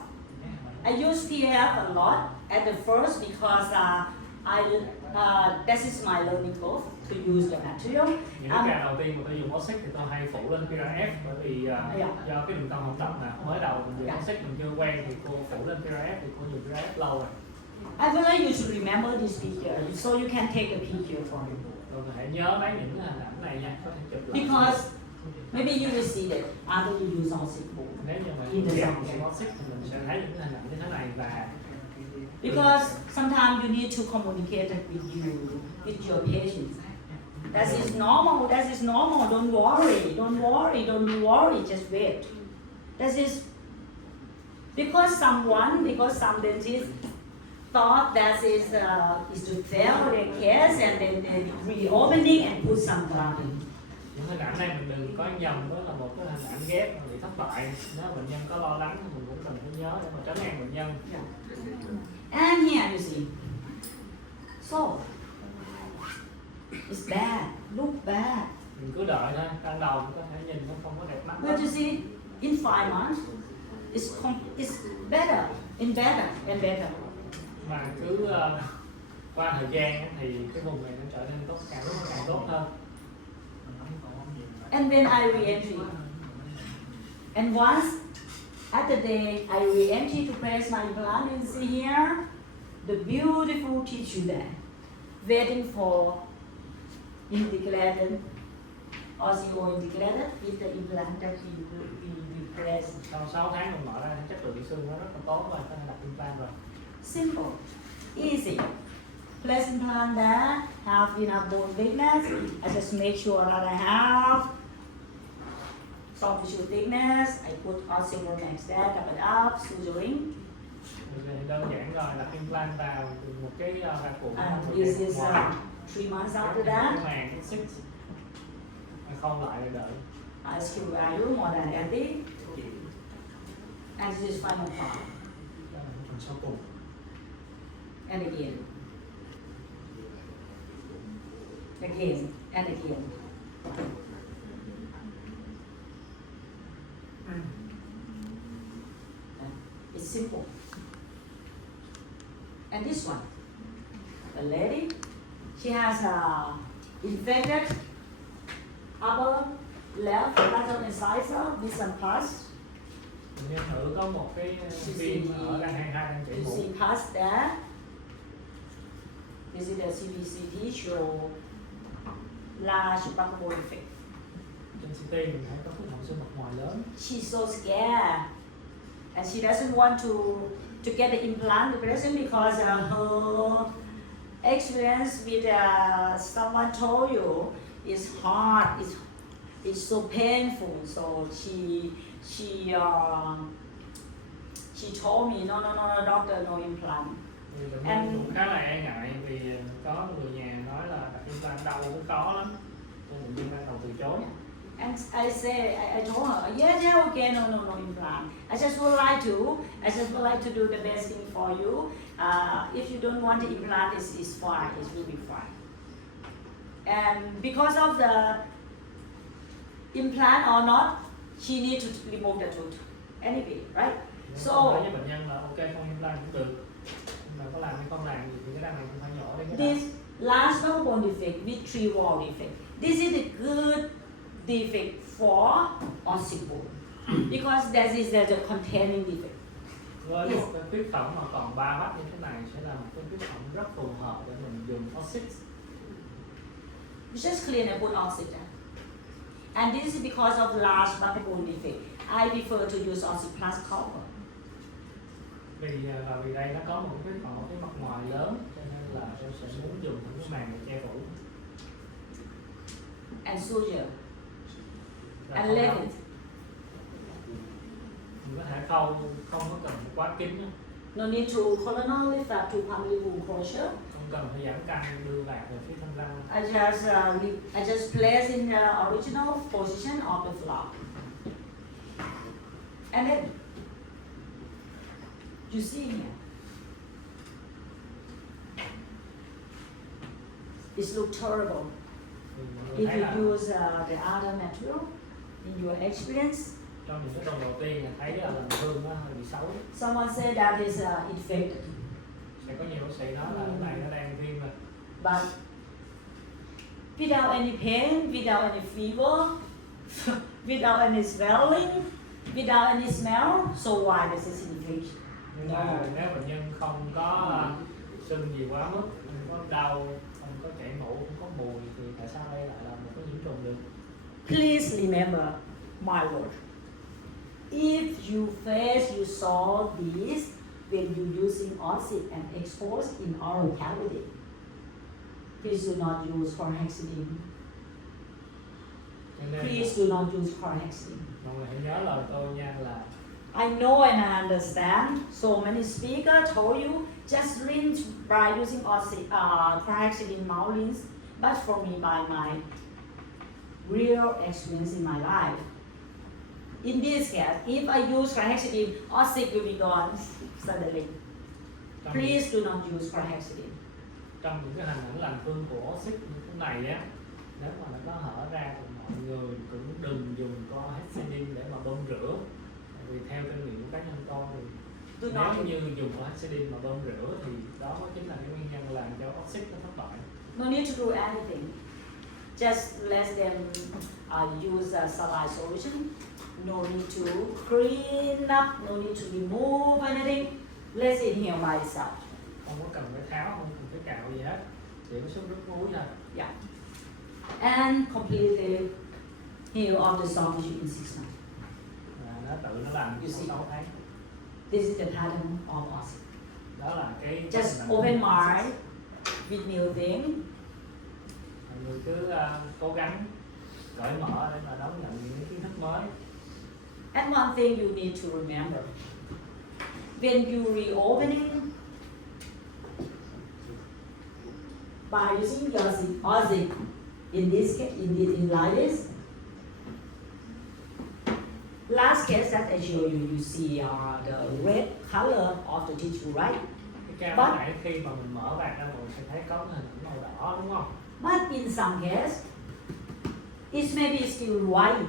I use PF a lot at the first because that is my learning curve to use the material. Những cái ca đầu tiên mà tôi dùng Cosix thì tôi hay phủ lên PRF, bởi vì do cái đường tông học tập mà mới đầu mình dùng Cosix mình chưa quen thì cô phủ lên PRF thì cô dùng PRF lâu rồi. I would like you to remember this picture so you can take the picture for me. Rồi có thể nhớ lấy những cái hình ảnh này nha, có thể chụp lại. Because maybe you will see that after you use Oxypool. Nếu như mà In the kèm subject. cái Cosix thì mình sẽ thấy những cái hình ảnh như thế này và Because sometimes you need to communicate with your patients. That is normal. That is normal. Don't worry. Don't worry. Don't be worried. Just wait. That is because some dentists thought that is to fail their case and then reopening and put some graft. những hình ảnh này mình đừng có nhầm với là một cái hình ảnh ghép mà bị thất bại. Nếu bệnh nhân có lo lắng thì mình cũng cần phải nhớ để mà trấn an bệnh nhân. And here you see. So it's bad. Look bad. Mình cứ đợi thôi, ban đầu mình có thể nhìn nó không có đẹp mắt. But you see, in 5 months, it's better and better and better. Mà cứ qua thời gian thì cái vùng này nó trở nên tốt, càng lúc càng tốt hơn. And then I re-entry. And once at the day I re-entry to place my implant, you see here the beautiful tissue there, waiting for integrated, osseointegrated with the implant that we place. Sau 6 tháng mình mở ra thì chất lượng xương nó rất là tốt rồi, có thể đặt implant rồi. Simple, easy. Place implant there, have enough bone thickness. I just make sure that I have soft tissue thickness. I put osteomax there, cover it up, suturing. Thì đơn giản rồi, đặt implant vào một cái vạt cuộn. And this is 3 months after that. Cái màng, cái xích. Không lại để đợi. I screw value more than 80. And this is final part. Đó là phần sau cùng. And again. Again and again. It's simple. And this one, the lady, she has a infected upper left lateral incisor with some pus. Bệnh nhân nữ có một cái viêm ở răng hang 2 răng You chảy see mũi. pus there. This is the CBCT show large buccal defect. Trên CT mình thấy có khối hậu xương mặt ngoài lớn. She's so scared, and she doesn't want to get the implant present because her experience with someone told you is hard, it's so painful. So she told me no doctor, no implant. Thì bệnh nhân cũng khá là e ngại vì có người nhà nói là đặt implant đau cũng khó lắm, nên bệnh nhân ban đầu từ chối. And I told her, yeah, okay, no implant. I just would like to do the best thing for you. If you don't want the implant, it's fine, it will be fine. And because of the implant or not, she needs to remove the tooth anyway, right? So nói với bệnh nhân là ok không implant cũng được, nhưng mà có làm hay không làm gì thì cái răng này cũng phải nhỏ đi. This large buccal bone defect with 3 wall defect. This is a good defect for ossicles because there's a containing defect. Với một cái khuyết phẩm mà còn 3 mắt như thế này sẽ là một cái khuyết phẩm rất phù hợp để mình dùng Ossix. You just clean and put oxygen. And this is because of large buccal bone defect. I prefer to use Oxyplus copper. Vì đây nó có một cái khuyết phẩm ở cái mặt ngoài lớn, cho nên là tôi sẽ muốn dùng những cái màng để che phủ. And suture. Là And không let đâu. it. Mình có thể khâu không có cần quá kín nữa. No need to colonal lift up to family wound closure. Không cần phải giãn căng đưa vào về phía thân răng. I just place in the original position of the floor. And then you see here. It looks terrible Thì mọi người if thấy là you use the other material. in your experience? Trong những cái tuần đầu tiên là thấy là làm hương nó hơi bị xấu. Someone said that is infected, Sẽ có nhiều bác sĩ nói là cái này nó đang viêm rồi. but without any pain, without any fever, without any swelling, without any smell, so why this is infection? Nhưng mà nếu bệnh nhân không có sưng gì quá mức, không có đau, không có chảy mũ, không có mùi thì tại sao đây lại là một cái nhiễm trùng được? Please remember my word. If you face, you saw this when you using oxide and exposed in oral cavity, please do not use chlorhexidine. Cho nên Please do not use chlorhexidine. mọi người hãy nhớ lời tôi nha, là I know and I understand. So many speakers told you just rinse by using chlorhexidine mouth rinse. But for me, by my real experience in my life, in this case, if I use chlorhexidine, oxide will be gone suddenly. trong, Please do not use chlorhexidine. trong những cái hình ảnh làm phương của oxit như thế này á, nếu mà nó có hở ra thì mọi người cũng đừng dùng chlorhexidine để mà bơm rửa. Tại vì theo kinh nghiệm của cá nhân tôi thì Do nếu not như dùng chlorhexidine mà bơm rửa thì đó chính là cái nguyên nhân làm cho oxit nó thất bại. No need to do anything. Just let them use saline solution. No need to clean up. No need to remove anything. Let it heal by itself. Không có cần phải tháo, không cần phải cạo gì hết, chỉ có xúc nước muối thôi. Yeah. And completely heal of the soft tissue in 6 months. Và nó tự nó làm You trong see. 6 tháng. This is the pattern of us. Đó là cái Just hình ảnh. open mind with new thing. Mọi người cứ cố gắng cởi mở để mà đón nhận những kiến thức mới. And one thing you need to remember, when you reopening by using your oxy in this case, in like this, last case that I show you, you see the red color of the tissue, right? Cái But- cam nãy khi mà mình mở bạc ra mọi người sẽ thấy có cái hình ảnh màu đỏ đúng không? But in some case, it may be still white.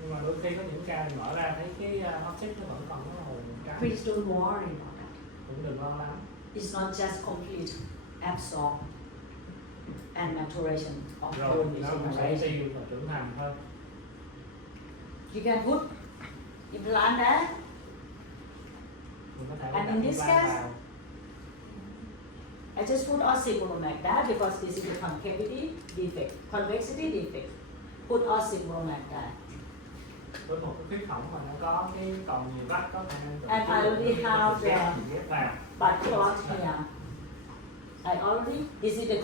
Nhưng mà đôi khi có những ca mình mở ra thấy cái oxit nó vẫn còn có màu trắng. Please don't worry about that. Cũng đừng lo lắng. It's not just complete absorb and maturation of Rồi bone nó cũng using sẽ right? tiêu và trưởng thành hơn. You can put implant there. Mình có thể And đặt in this implant case- vào. I just put ossiculum like that because this is the concavity defect, convexity defect. Put ossiculum like that. Với một cái khuyết hỏng mà nó có cái còn nhiều vách có khả năng tự And I already have the- ghép vào. But clot here, I already, this is the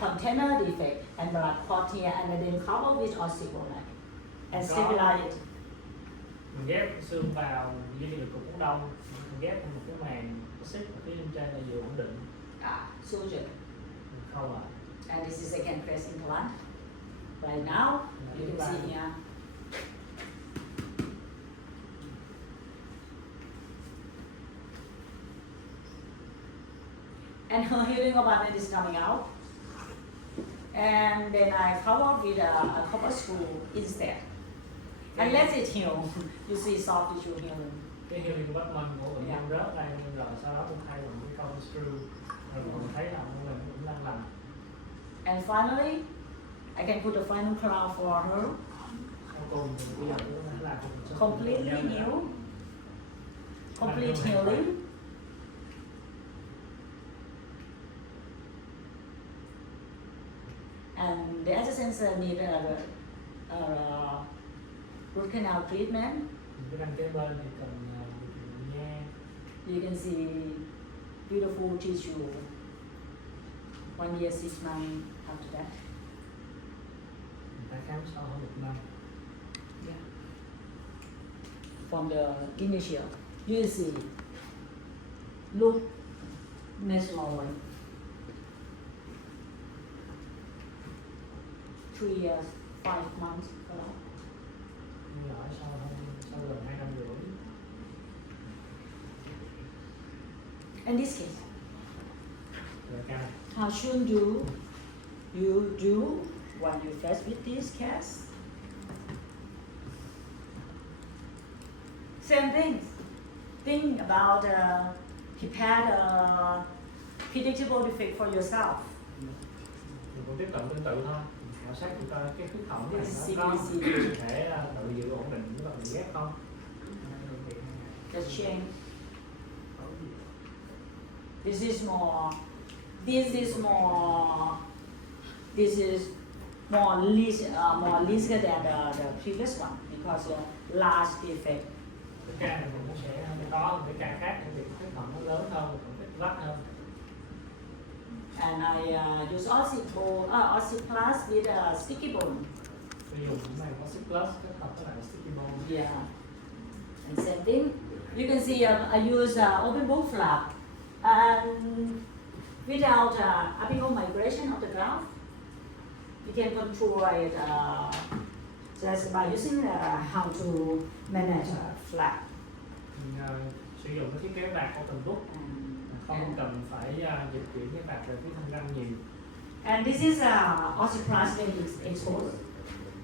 container defect and blood clot here, and then cover with ossiculum and Có. stabilize it. Mình ghép xương vào duy trì được cục máu đông, mình ghép một cái màng oxit ở phía bên trên là vừa ổn định. Suture. Mình khâu lại. And this is again press implant. Right now, you can see here. And her healing abutment is coming out. And then I cover with a copper screw instead. And let it heal. You see soft tissue healing. Cái healing abutment của bệnh nhân rớt đây, rồi sau đó tôi thay bằng cái con screw, rồi mình thấy là mình cũng đang làm. And finally, I can put a final crown for her. Sau cùng thì bây giờ tôi đã làm một Completely healed. Complete healing. And the adjacent need a root canal treatment. Cái răng kế bên thì cần nha. You can see beautiful tissue. 1 year, 6 months after that. Người ta khám sau hơn 1 năm. Yeah. From the initial, you can see, look naturally. 3 years, 5 months. Nhưng ở sau gần 2 năm rưỡi. In this case, Rồi ca này. how should you do when you face with this case? Same thing. Think about prepare a predictable defect for yourself. Mình cũng tiếp cận tương tự thôi, khảo sát thử coi cái khuyết hỏng này This nó có is thể tự giữ ổn định với bạn ghép không. Just change. This is more. This is more. This is more leaner than the previous one because large defect. Cái ca này nó sẽ có một cái ca khác, cái khuyết hỏng nó lớn hơn, một cái lắc hơn. And I use Oxyplus with a sticky bone. Tôi dùng cái này có Oxy Plus kết hợp với lại Sticky Bone. Yeah. And same thing. You can see I use open bone flap and without apical migration of the graft, you can control it just by using how to manage flap. Mình sử dụng cái thiết kế bạc open book, không cần phải dịch chuyển cái bạc về phía thân răng nhiều. And this is Oxyplus when it's exposed.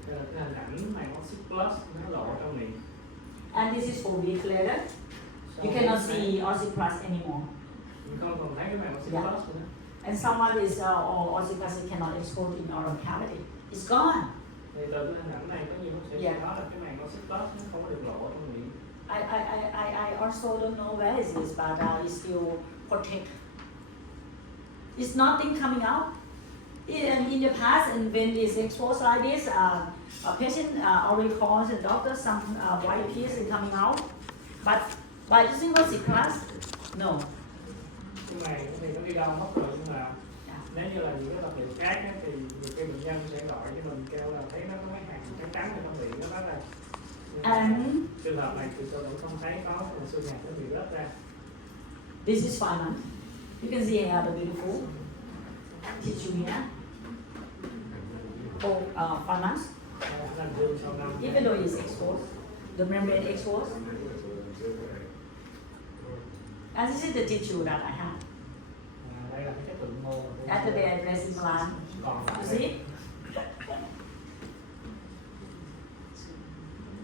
Đây là cái hình ảnh này Oxy Plus nó lộ trong miệng. And this is 4 weeks later. You cannot see Oxyplus anymore. Mình không còn thấy cái này Oxy Yeah. Plus nữa. And someone is Oxyplus cannot expose in oral cavity. It's gone. Thì từ cái hình ảnh này có nhiều bác sĩ Yeah. nói là cái màng Oxy Plus nó không có được lộ ở trong miệng. I also don't know where it is, but it still protect. It's nothing coming out. In the past, and when it's exposed like this, a patient already calls the doctor some white piece coming out. But by using Oxyplus, no. Cái màng thì nó đi đâu mất rồi, nhưng mà nếu như là những cái vật liệu khác á, thì nhiều khi bệnh nhân sẽ gọi cho mình kêu là thấy nó có mấy hàng trắng trắng ở trong miệng, nó nói là And trường hợp này thì tôi vẫn không thấy có phần xương hàm nó bị rớt ra. this is 5 months. You can see I have a beautiful tissue here. For 5 months. Làm dương sau năm. Even though it's exposed, the membrane exposed. And this is the tissue that I have. Đây là cái chất lượng mô. After the address implant, Còn you lại see?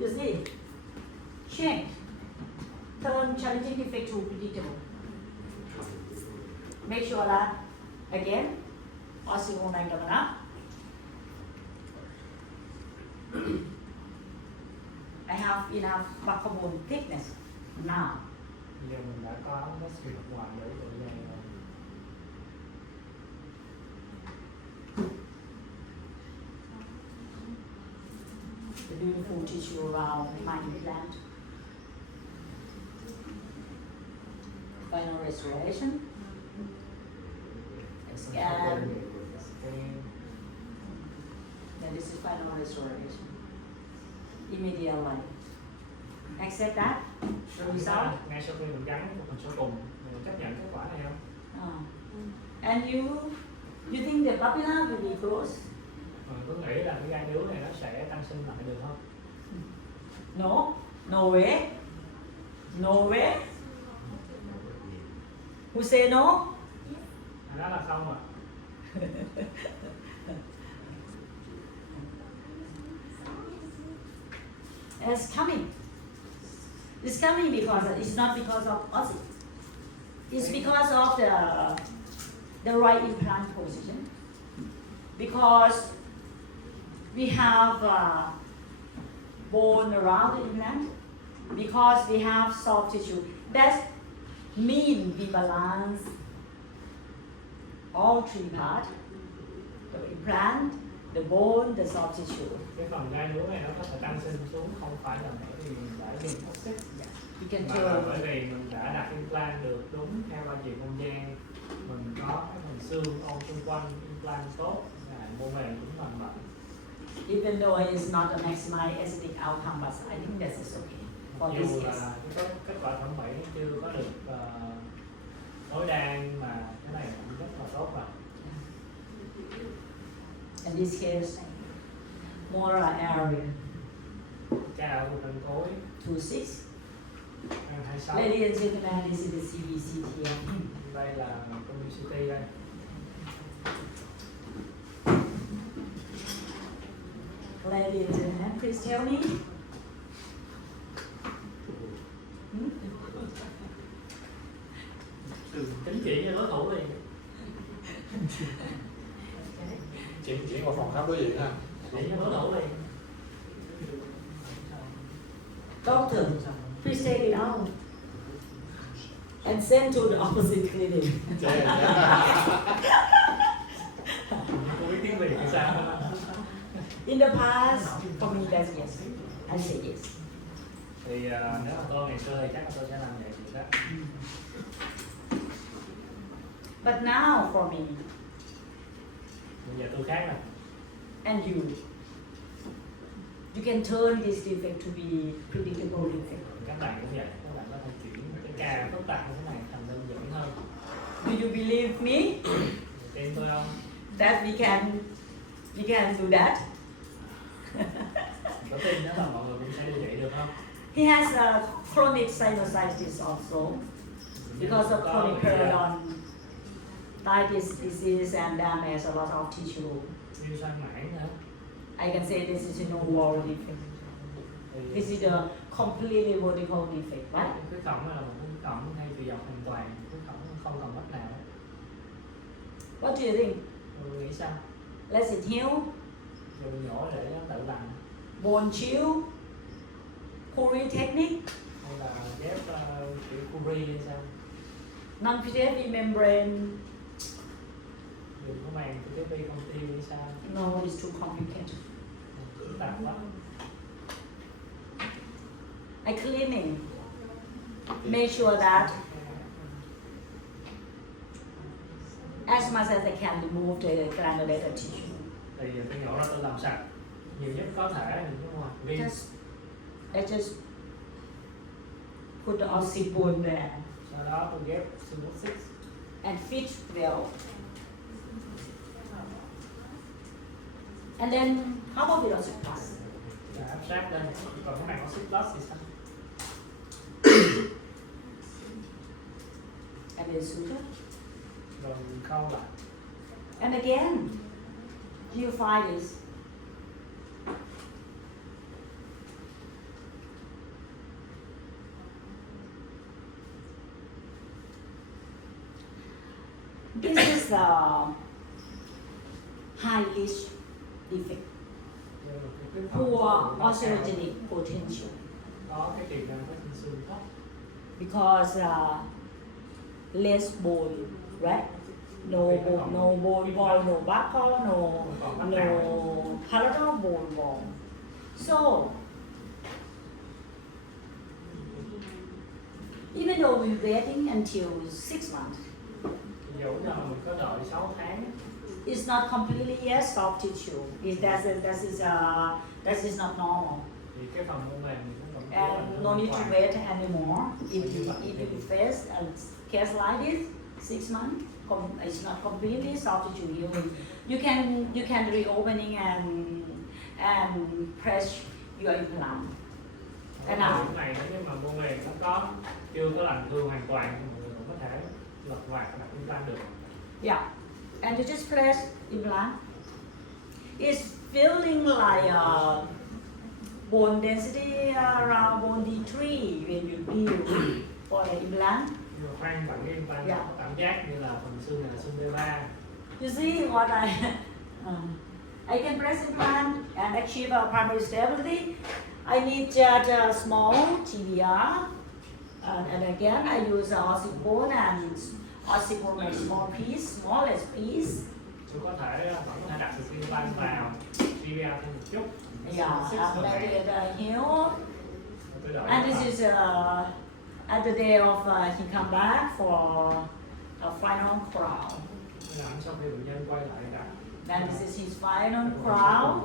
You see? Change. Turn challenging defect to predictable. Make sure that, again, osteomonite coming up. I have enough buccal bone thickness now. bây giờ mình đã có cái sự ngoài để độ dày rồi. The beautiful tissue around my implant. Final restoration. Scan. Then this is final restoration. Immediate light. Accept that. The result. Ngay sau khi mình gắn một phần số cùng, mình chấp nhận kết quả này không? And you think the papilla will be closed? Mình cứ nghĩ là cái gai nướu này nó sẽ tăng sinh lại được không? No, no way. No way. Who say no? Anh nói là không à. It's coming. It's coming because it's not because of us. It's because of the right implant position. Because we have bone around the implant. Because we have soft tissue. That means we balance all 3 parts: the implant, the bone, the soft tissue. Cái phần gai nướu này nó có thể tăng sinh xuống không phải là bởi vì mình đã dùng oxy, You can mà là turn. bởi vì mình đã đặt implant được đúng theo bao chiều không gian, mình có cái phần xương ôm xung quanh implant tốt, là mô mềm cũng lành mạnh. Even though it's not a maximized aesthetic outcome, but I think that is okay for this Dù case. là cái kết quả thẩm mỹ chưa có được tối đa, nhưng mà cái này cũng rất là tốt rồi. In this case, molar area Cao của thân khối 26. 26. Ladies and gentlemen, this is the CBCT. Đây là công CT đây. Ladies and gentlemen, please tell me Chính chỉ cho đối thủ liền. Chuyển vào phòng khám đối diện ha. Chỉ cho đối thủ liền. Doctor, please take it out and send to the opposite clinic. Không biết tiếng Việt thì sao? In the past, for me, that's yes. I say yes. Thì nếu mà tôi ngày xưa thì chắc là tôi sẽ làm vậy thì đó. But now, for me, Bây giờ tôi khác rồi. and you can turn this defect to be predictable defect. Các bạn cũng vậy, các bạn có thể chuyển cái ca phức tạp như thế này thành đơn giản hơn. Do you believe me Tin tôi không? that we can do that? Có tin đó là mọi người cũng sẽ điều trị được không? He has a chronic sinusitis also because of chronic periodontitis disease, and has a lot of tissue. Viêm xoang mãn nữa. I can say this is a no wall defect. Thì This is a completely vertical defect, right? cái cổng này là một cái cổng hay bị dọc hoàn toàn, cái cổng không còn mất nào. What do you think? Tôi nghĩ sao? Let it heal, Dùng nhổ để nó tự lành bone chill, Curie technique, hay là ghép kiểu Curie hay sao? non-PTFE membrane. Dùng cái màng của cái vi không tiêu hay sao? No, it's too complicated. Phức tạp quá. I cleaning. Make sure that as much as I can remove the granulated tissue. Thì tôi nhổ ra tôi làm sạch nhiều nhất có thể đúng không? Viêm. I just put the oxybone there Sau đó tôi ghép Synopsis. and fit well. And then how about the oxy plus? Và áp sát lên. Còn cái màng Oxy Plus thì sao? And then suture. Rồi mình khâu lại. And again, you find this. This is a high risk defect, poor osteogenic potential, Có cái tiềm năng với sinh xương thấp. because less bone, right? No bone, no bone wall, no buccal, no parietal bone wall. So even though we're waiting until 6 months, Dù là mình có đợi 6 tháng it's not completely yet soft tissue. That is not normal. thì cái phần mô mềm thì nó vẫn And no need to wait anymore. If you face a case like this, 6 months, it's not completely soft tissue healing. You can reopening and press your implant. cái này nếu mà mô mềm nó có chưa có lành thương hoàn toàn thì mọi người cũng có thể lật vạt đặt implant được. Yeah, and you just press implant. It's feeling like bone density around bone D3 when you build for the implant. Nhưng mà khoan bằng cái implant Dạ. có cảm giác như là phần xương này là xương D3. You see what I can press implant and achieve a primary stability. I need just a small TBR, and again I use oxybone and oxybone like smallest piece. Tôi có thể vẫn có thể đặt được cái implant vào TBR thêm một chút. Yeah, after it heal. Tôi đợi And nó this is at the day of he come back for a final crown. làm sau khi bệnh nhân quay lại đặt. Then this is his final crown.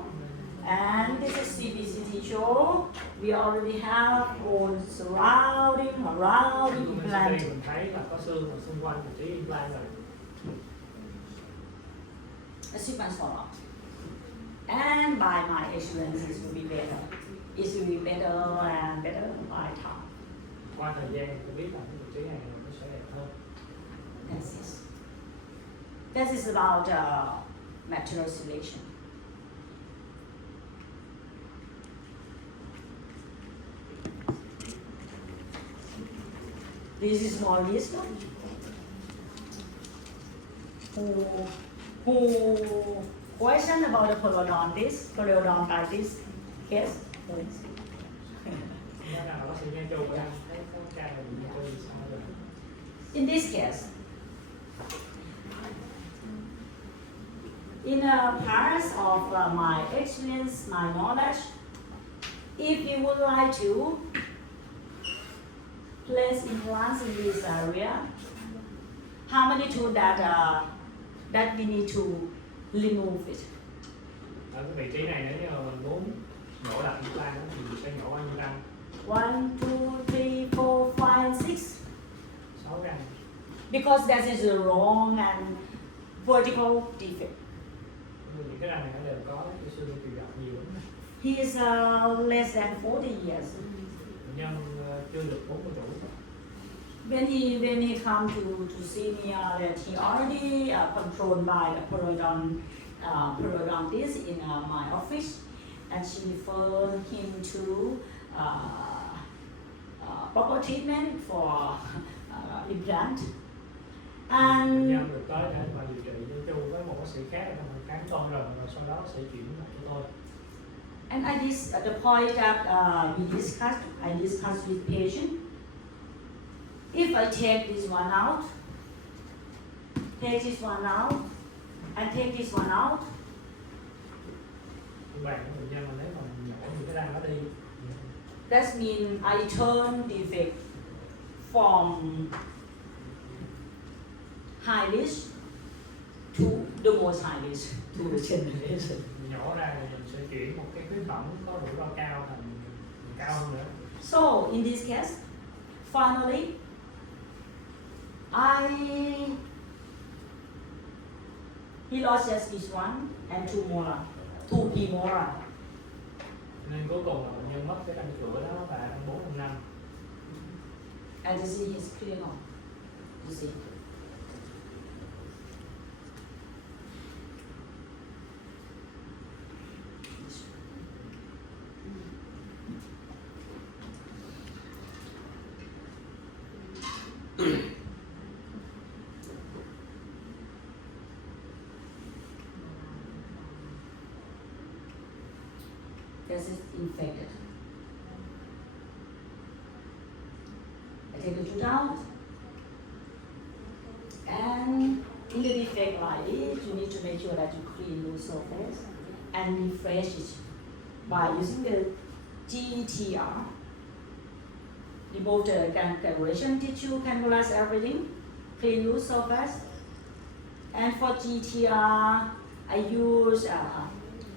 And this is CBCT show. We already have bone surrounding around the implant. Mình thấy là có xương ở xung quanh vị trí implant rồi. A sequence follow-up. And by my experience, it will be better. It will be better and better by time. Qua thời gian tôi biết là cái vị trí này nó sẽ đẹp hơn. That's it. That is about material selection. This is more list. who question about the periodontitis case? Please. Nói rằng là bác sĩ nghe chung với anh thấy có ca là bị nghe chung thì sao rồi? In this case, in a part of my experience, my knowledge, if you would like to place implants in this area, how many tooth that we need to remove it? Ở cái vị trí này nếu như mà mình muốn nhổ đặt implant đó, thì mình sẽ nhổ bao nhiêu răng? 1, 2, 3, 4, 5, 6. 6 răng. Because that is a wrong and vertical defect. Những cái răng này nó đều có cái xương chiều rộng nhiều lắm. He is less than 40 years. Bệnh nhân chưa được 40 tuổi. When he come to see me, that he already controlled by the periodontitis in my office, and she referred him to proper treatment for implant. Bệnh And nhân được tới để mà điều trị với chung với một bác sĩ khác ở trong phòng khám con rồi sau đó sẽ chuyển lại cho tôi. And at the point that I discussed with patient. If I take this one out, take this one out, and take this one out, Cái bàn của bệnh nhân mà nếu mà mình nhổ những cái răng đó đi, that means I turn defect from high risk to the most high risk to the generation. mình nhổ ra thì mình sẽ chuyển một cái khuyết tổn có rủi ro cao thành cao hơn nữa. So in this case, finally, he lost just this one and two premolar. Nên cuối cùng là bệnh nhân mất cái răng cửa đó và răng 4 răng 5. And you see his clear now. You see. This is infected. I take the tooth out, and in the defect like this, you need to make sure that you clean your surface and refresh it by using the GTR. Remove the cannulation tissue, cannulus, everything, clean your surface. And for GTR, I use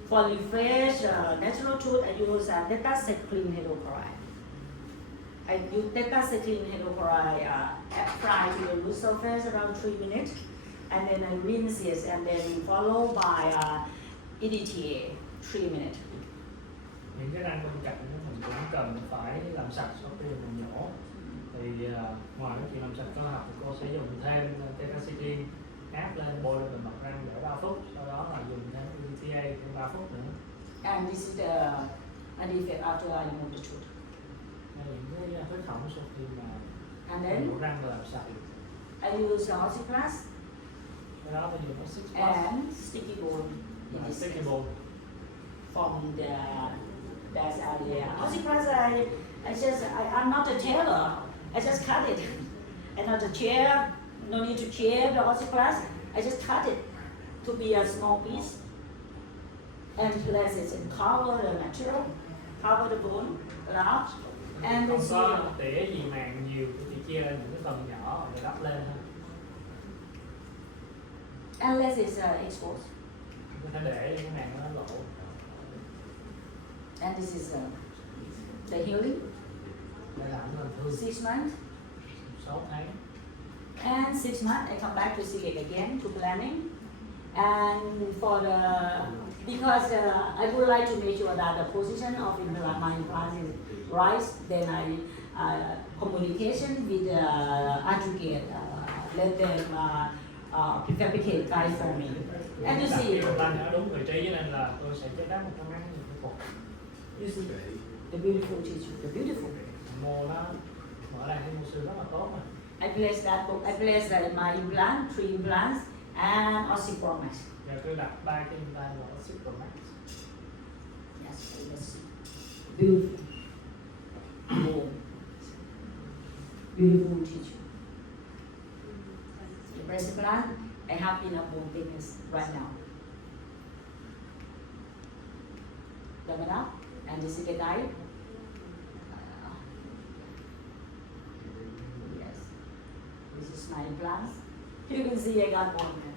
for refresh natural tooth, I use tetracycline hydrochloride. I use tetracycline hydrochloride apply to the root surface around 3 minutes, and then I rinse it, and then follow by EDTA 3 minutes. Những cái răng bên cạnh đó mình cũng cần phải làm sạch sau khi mình nhổ. Thì ngoài cái chuyện làm sạch cơ học thì cô sẽ dùng thêm tetracycline áp lên bôi lên bề mặt răng để 3 phút, sau đó là dùng thêm EDTA thêm 3 phút nữa. And this is the defect after I remove the tooth. Đây là những cái vết hỏng sau khi mà And then nhổ răng và làm sạch. I use the oxyplast Cái đó phải dùng Oxy Plus and sticky bone in và this sticky case. bone. From that area. Oxyplast, I'm not a tailor. I just cut it. I'm not a chair. No need to chair the oxyplast. I just cut it to be a small piece and place it and cover the material, cover the bone large, and Không this có tỉa gì màng nhiều thì chỉ chia ra những cái phần nhỏ để đắp lên thôi. unless it's exposed. Có thể để cái màng nó lộ. And this is the healing, Đây là ảnh làm thương 6 months. 6 tháng. And 6 months, I come back to see it again to planning. And for because I would like to make sure that the position of my implant is right, then I communication with the advocate, let them prefabricate guide for me. And you Đặt see, cái implant ở đúng vị trí cho nên là tôi sẽ chế tác một cái máy cái cục. you see the beautiful tissue, the beautiful. Mô nó mở ra cái mô xương rất là tốt mà. I place that book. I place my implant, 3 implants and Oxypro Max. Giờ tôi đặt 3 cái implant của Super Max. Yes, let's see. Beautiful. Bone. Beautiful tissue. The breast implant, I have enough bone thickness right now. Done enough? And this is the guide. Yes. This is my implants. You can see I got one there.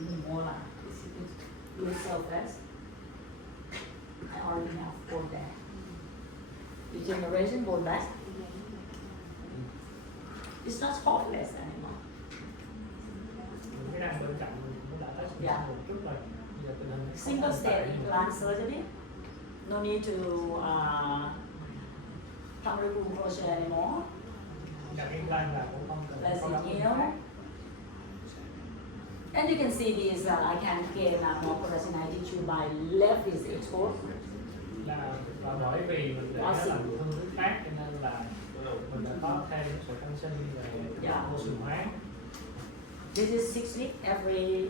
Even more like this is good surface. I already have bone there. Regeneration bone back. It's not spotless anymore. Cái răng bên cạnh nó đã test Dạ. một chút rồi. Bây giờ tình hình nó Single không stage tệ nhưng mà- implant surgery. No need to temporary crochet anymore. đặt implant là cũng không cần Let's có see đóng here. implant. And you can see this, I can gain more peroxidine tissue by left is export. Là bởi vì mình để nó làm phương thức khác cho nên là mình đã có thêm sự tăng sinh về Dạ. oxy hóa. This is 6 weeks,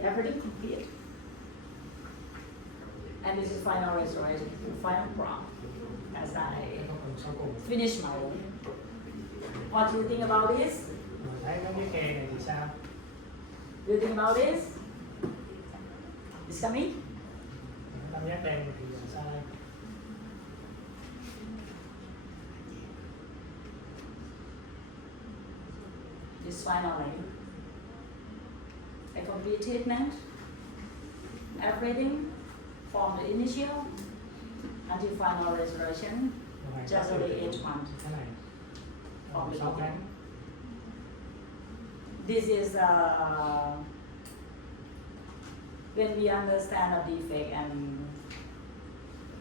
everything complete. And this is final restoration, final brown, as I Cái phần sau cùng finish my own. What do you think about this? mình thấy cái khe này thì sao? Do you think about this? It's coming? Tam giác đen thì làm sao đây? This finally. A complete treatment. Everything from the initial until final restoration, Hoàn tất just được only 8 months. thế này. From Còn the 6 tháng. beginning. This is when we understand the defect and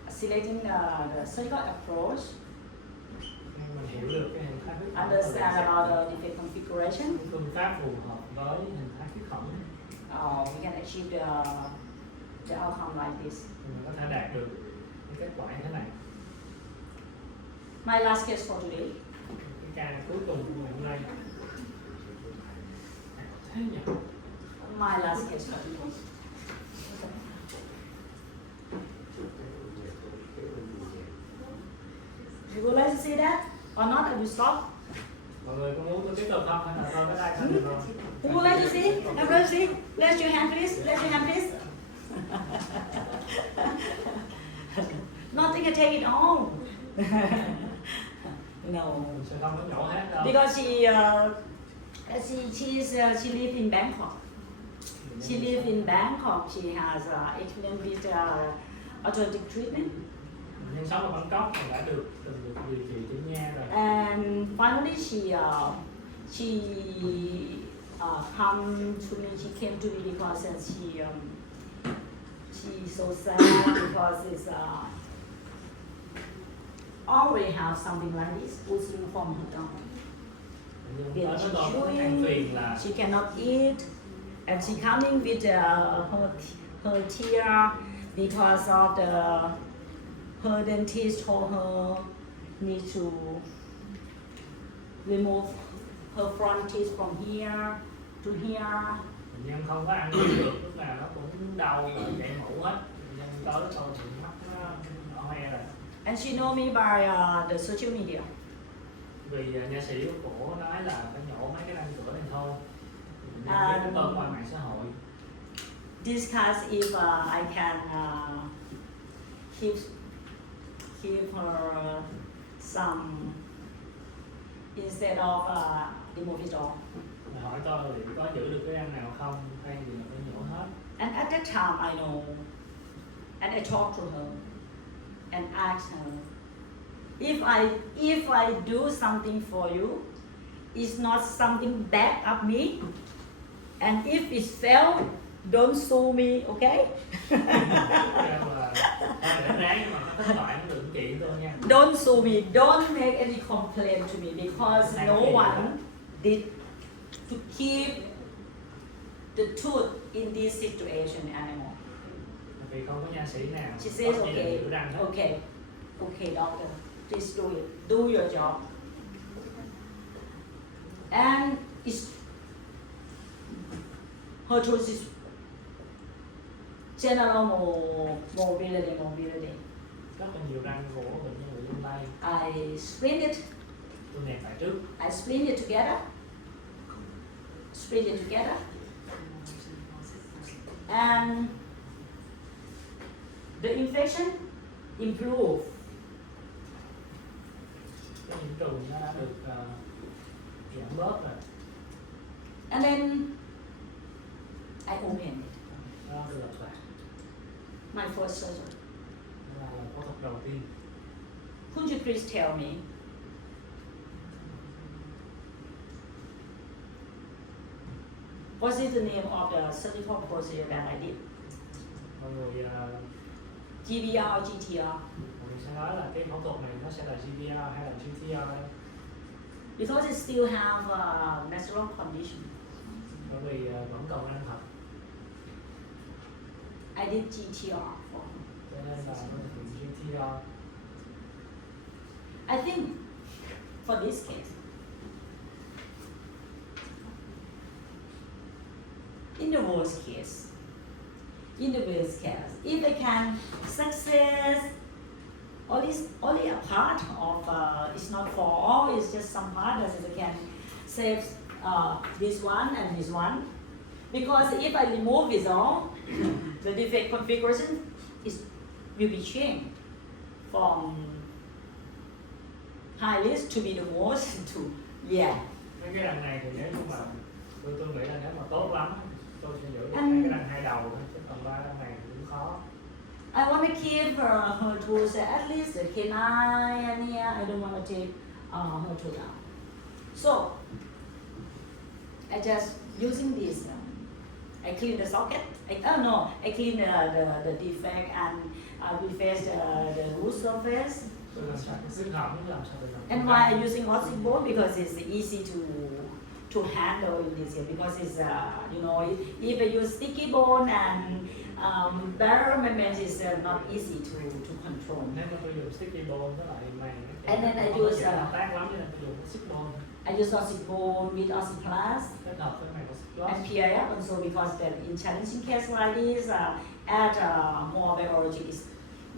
selecting the surgical approach, Mình hiểu được cái hình thái huyết khổng. understand about the defect configuration, Cái phương pháp phù hợp với hình thái huyết khổng we can achieve the outcome like this. thì mình có thể đạt được cái kết quả như thế này. My last case for today. Cái ca cuối cùng của ngày hôm nay. Thế nhỉ? My last case for today. You would like to see that or not? Have you stop? Mọi người có muốn tôi tiếp tục không hay là tôi tới đây thôi được rồi? Who would like to see? Everyone see? Raise your hand, please. Raise your hand, please. Nothing can take it all. No, Mình sẽ không có nhổ hết đâu. because she live in Bangkok. She live in Bangkok. She has experience with orthodontic treatment. Nhưng sống ở Bangkok thì đã từng được điều trị trên nha rồi. And finally, she come to me. She came to me because she's so sad because it's already have something like this oozing from her tongue. Nhưng When tới she với tôi có than chewing, phiền là she cannot eat, and she coming with her tear because of her dentist told her need to remove her front teeth from here to here. bệnh nhân không có ăn uống được, lúc nào nó cũng đau và chảy mũ hết. Bệnh nhân tới với tôi thì mắt nó hoe rồi. And she know me by the social media. Vì nha sĩ của cổ nói là phải nhổ mấy cái răng cửa này thôi. Bệnh nhân biết chúng tôi qua mạng xã hội. Discuss if I can keep her some instead of remove it all. Rồi hỏi tôi liệu có giữ được cái răng nào không hay gì là phải nhổ hết. And at that time I know, and I talked to her and asked her, if I do something for you, it's not something back up me, and if it fail, don't sue me, okay? Kêu là đánh ráng nhưng mà nó thất bại nó đừng kiện tôi nha. Don't sue me, don't make any complaint to me because no one did to keep the tooth in this situation anymore. Vì không có nha sĩ nào She says, có chỉ định okay, giữ răng hết. okay, doctor, please do your job. And it's her tooth is general mobility. Rất là nhiều răng của bệnh nhân bị lung lay. I splint it. Tôi nẹp lại trước. I splint it together. Splint it together. And the infection improved. Cái nhiễm trùng nó đã được giảm bớt rồi. And then I opened it. Nó được lặp lại. My first surgery. Đó là lần phẫu thuật đầu tiên. Could you please tell me what is the name of the surgical procedure that I did? Mọi người GBR or GTR? mọi người sẽ nói là cái phẫu thuật này nó sẽ là GBR hay là GTR đây. Because it still have a natural condition. Bởi vì vẫn còn răng thật. I did GTR for him. Cho nên là tôi thực hiện GTR. I think for this case, in the worst case, if they can success, only a part of it's not for all, it's just some part that they can save this one and this one. Because if I remove this all, the defect configuration will be changed from high risk to be the most to Mấy cái răng này thì nếu như mà tôi nghĩ là nếu mà tốt lắm tôi sẽ giữ được Anh- mấy cái răng hai đầu thôi, chứ còn ba răng này cũng khó. I want to keep her tooth at least the canine and here I don't want to take her tooth out. So I just using this. I clean the socket. I clean the defect and reface the root surface. Tôi làm sạch cái xương họng làm sao được. And why I using oxy bone? Because it's easy to handle in this here. Because it's if I use sticky bone and barrel amendment is not easy to control. Nếu mà tôi dùng sticky bone với lại màng And then I không có use, dễ tác lắm cho nên tôi dùng stick bone I use oxy bone with oxyplast kết hợp với màng oxyplast. and PIF also because that in challenging case like this, add more biology is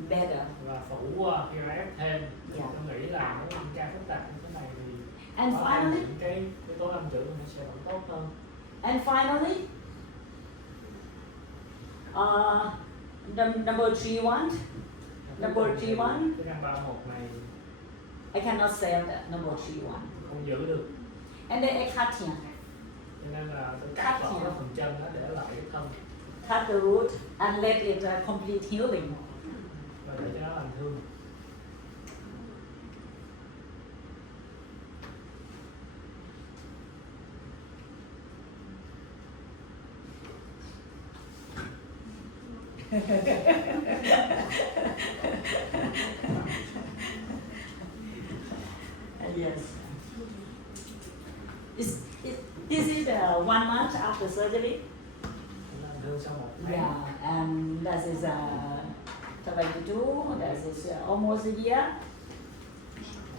better. Và phủ PRF thêm. Dạ. Tôi nghĩ là nếu những ca phức tạp như thế này thì And có thêm finally, những cái yếu tố âm trữ nó sẽ vẫn tốt hơn. And finally, number 3-1, Number 3-1. Cái răng 31 này I cannot sell that number 3-1. không giữ được. And then I cut here, Cho nên là tôi cắt bỏ cái phần chân đó để lại cái thân cut the root and let it complete healing. và để cho nó lành thương. Yes. This is 1 month after surgery. Lành thương sau 1 tháng. Yeah, and that is 22, that is almost a year.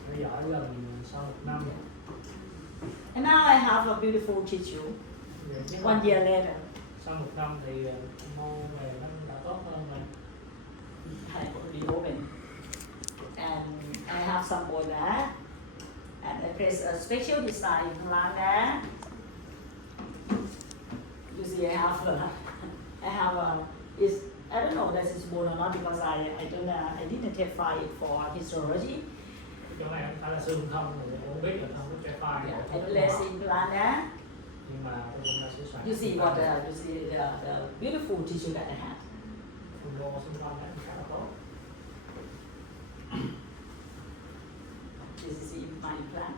Theo dõi lần sau 1 năm. And now I have a beautiful tissue Vậy chứ 1 year later. sau 1 năm thì mô về nó đã tốt hơn rồi. I could be open. And I have some more there. And I place a special design implant there. You see, I have is I don't know that it's bone or not because I didn't testify it for histology. Cái chỗ này không phải là xương không, thì tôi không biết là không có trephi. I place implant there. Nhưng mà tôi cũng đã sửa soạn. You see the beautiful tissue that I have. Phun rô xung quanh đấy khá là tốt. This is my implant.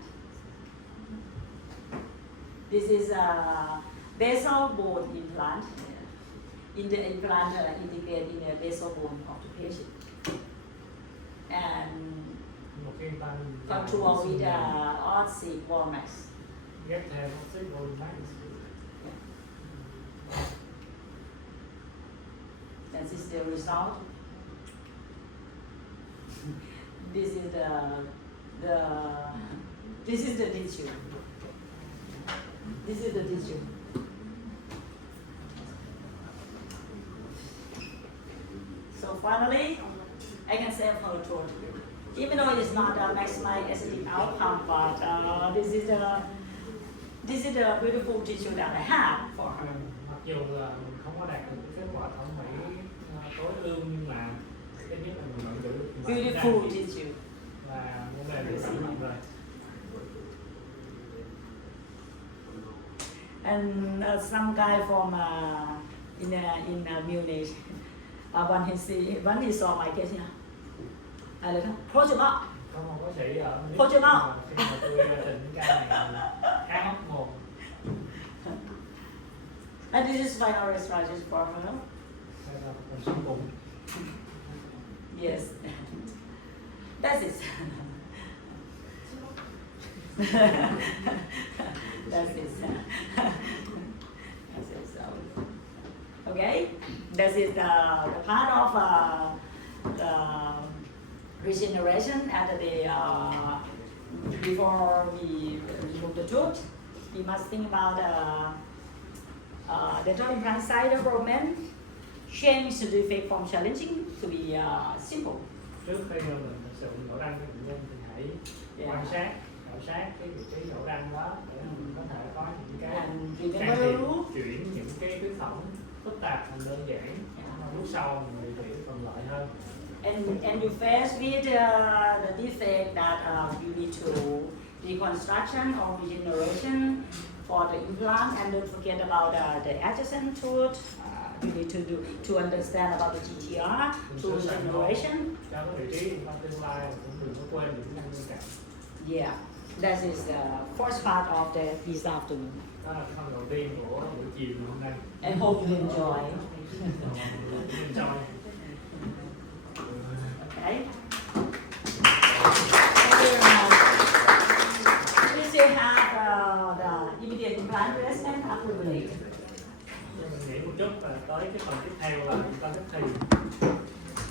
This is a basal bone implant. In the implant, integrate in the basal bone of the patient. And Một cái implant control with Orthic Walmax. ghép thêm oxy bone max. That is the result. This is the tissue. This is the tissue. finally, I can say her throat. Even though it's not a maximized aesthetic outcome, but this is the beautiful tissue that I have for her. Mặc dù là mình không có đạt được cái kết quả thẩm mỹ tối ưu, nhưng mà ít nhất là mình vẫn giữ được Beautiful tissue. và vấn đề được sử dụng rồi. And some guy from in Munich, when he saw my case, Portugal. Có một bác sĩ ở Mỹ Portugal. khi mà tôi trình ca này khá hóc mồm. And this is final restoration for her. Đây là phần xương bụng. Yes. That's it. That's it. That's it. So, okay, this is the part of the regeneration and the before we remove the tooth, we must think about the dental implant side development, change the defect from challenging to be simple. Trước khi mình thực sự nhổ răng cho bệnh nhân thì hãy quan sát, khảo sát cái vị trí nhổ răng đó để mình có thể có những cái And cải remember thiện, rule. chuyển những cái tuyến thẩm phức tạp thành đơn giản. Lúc sau mình điều trị thuận lợi hơn. And you face with the defect that you need to reconstruction or regeneration for the implant, and don't forget about the adjacent tooth. You need to do to understand about the GTR to regeneration. Cho cái vị trí trong tương lai cũng đừng có quên những răng bên cạnh. Yeah, that is the first part of this afternoon. Đó là cái phần đầu tiên của buổi chiều ngày hôm nay. I hope you enjoy. Enjoy. Okay. Thank you very much. We still have the immediate implant placement accumulate. Mình nghĩ một chút và tới cái phần tiếp theo là chúng ta tiếp thị.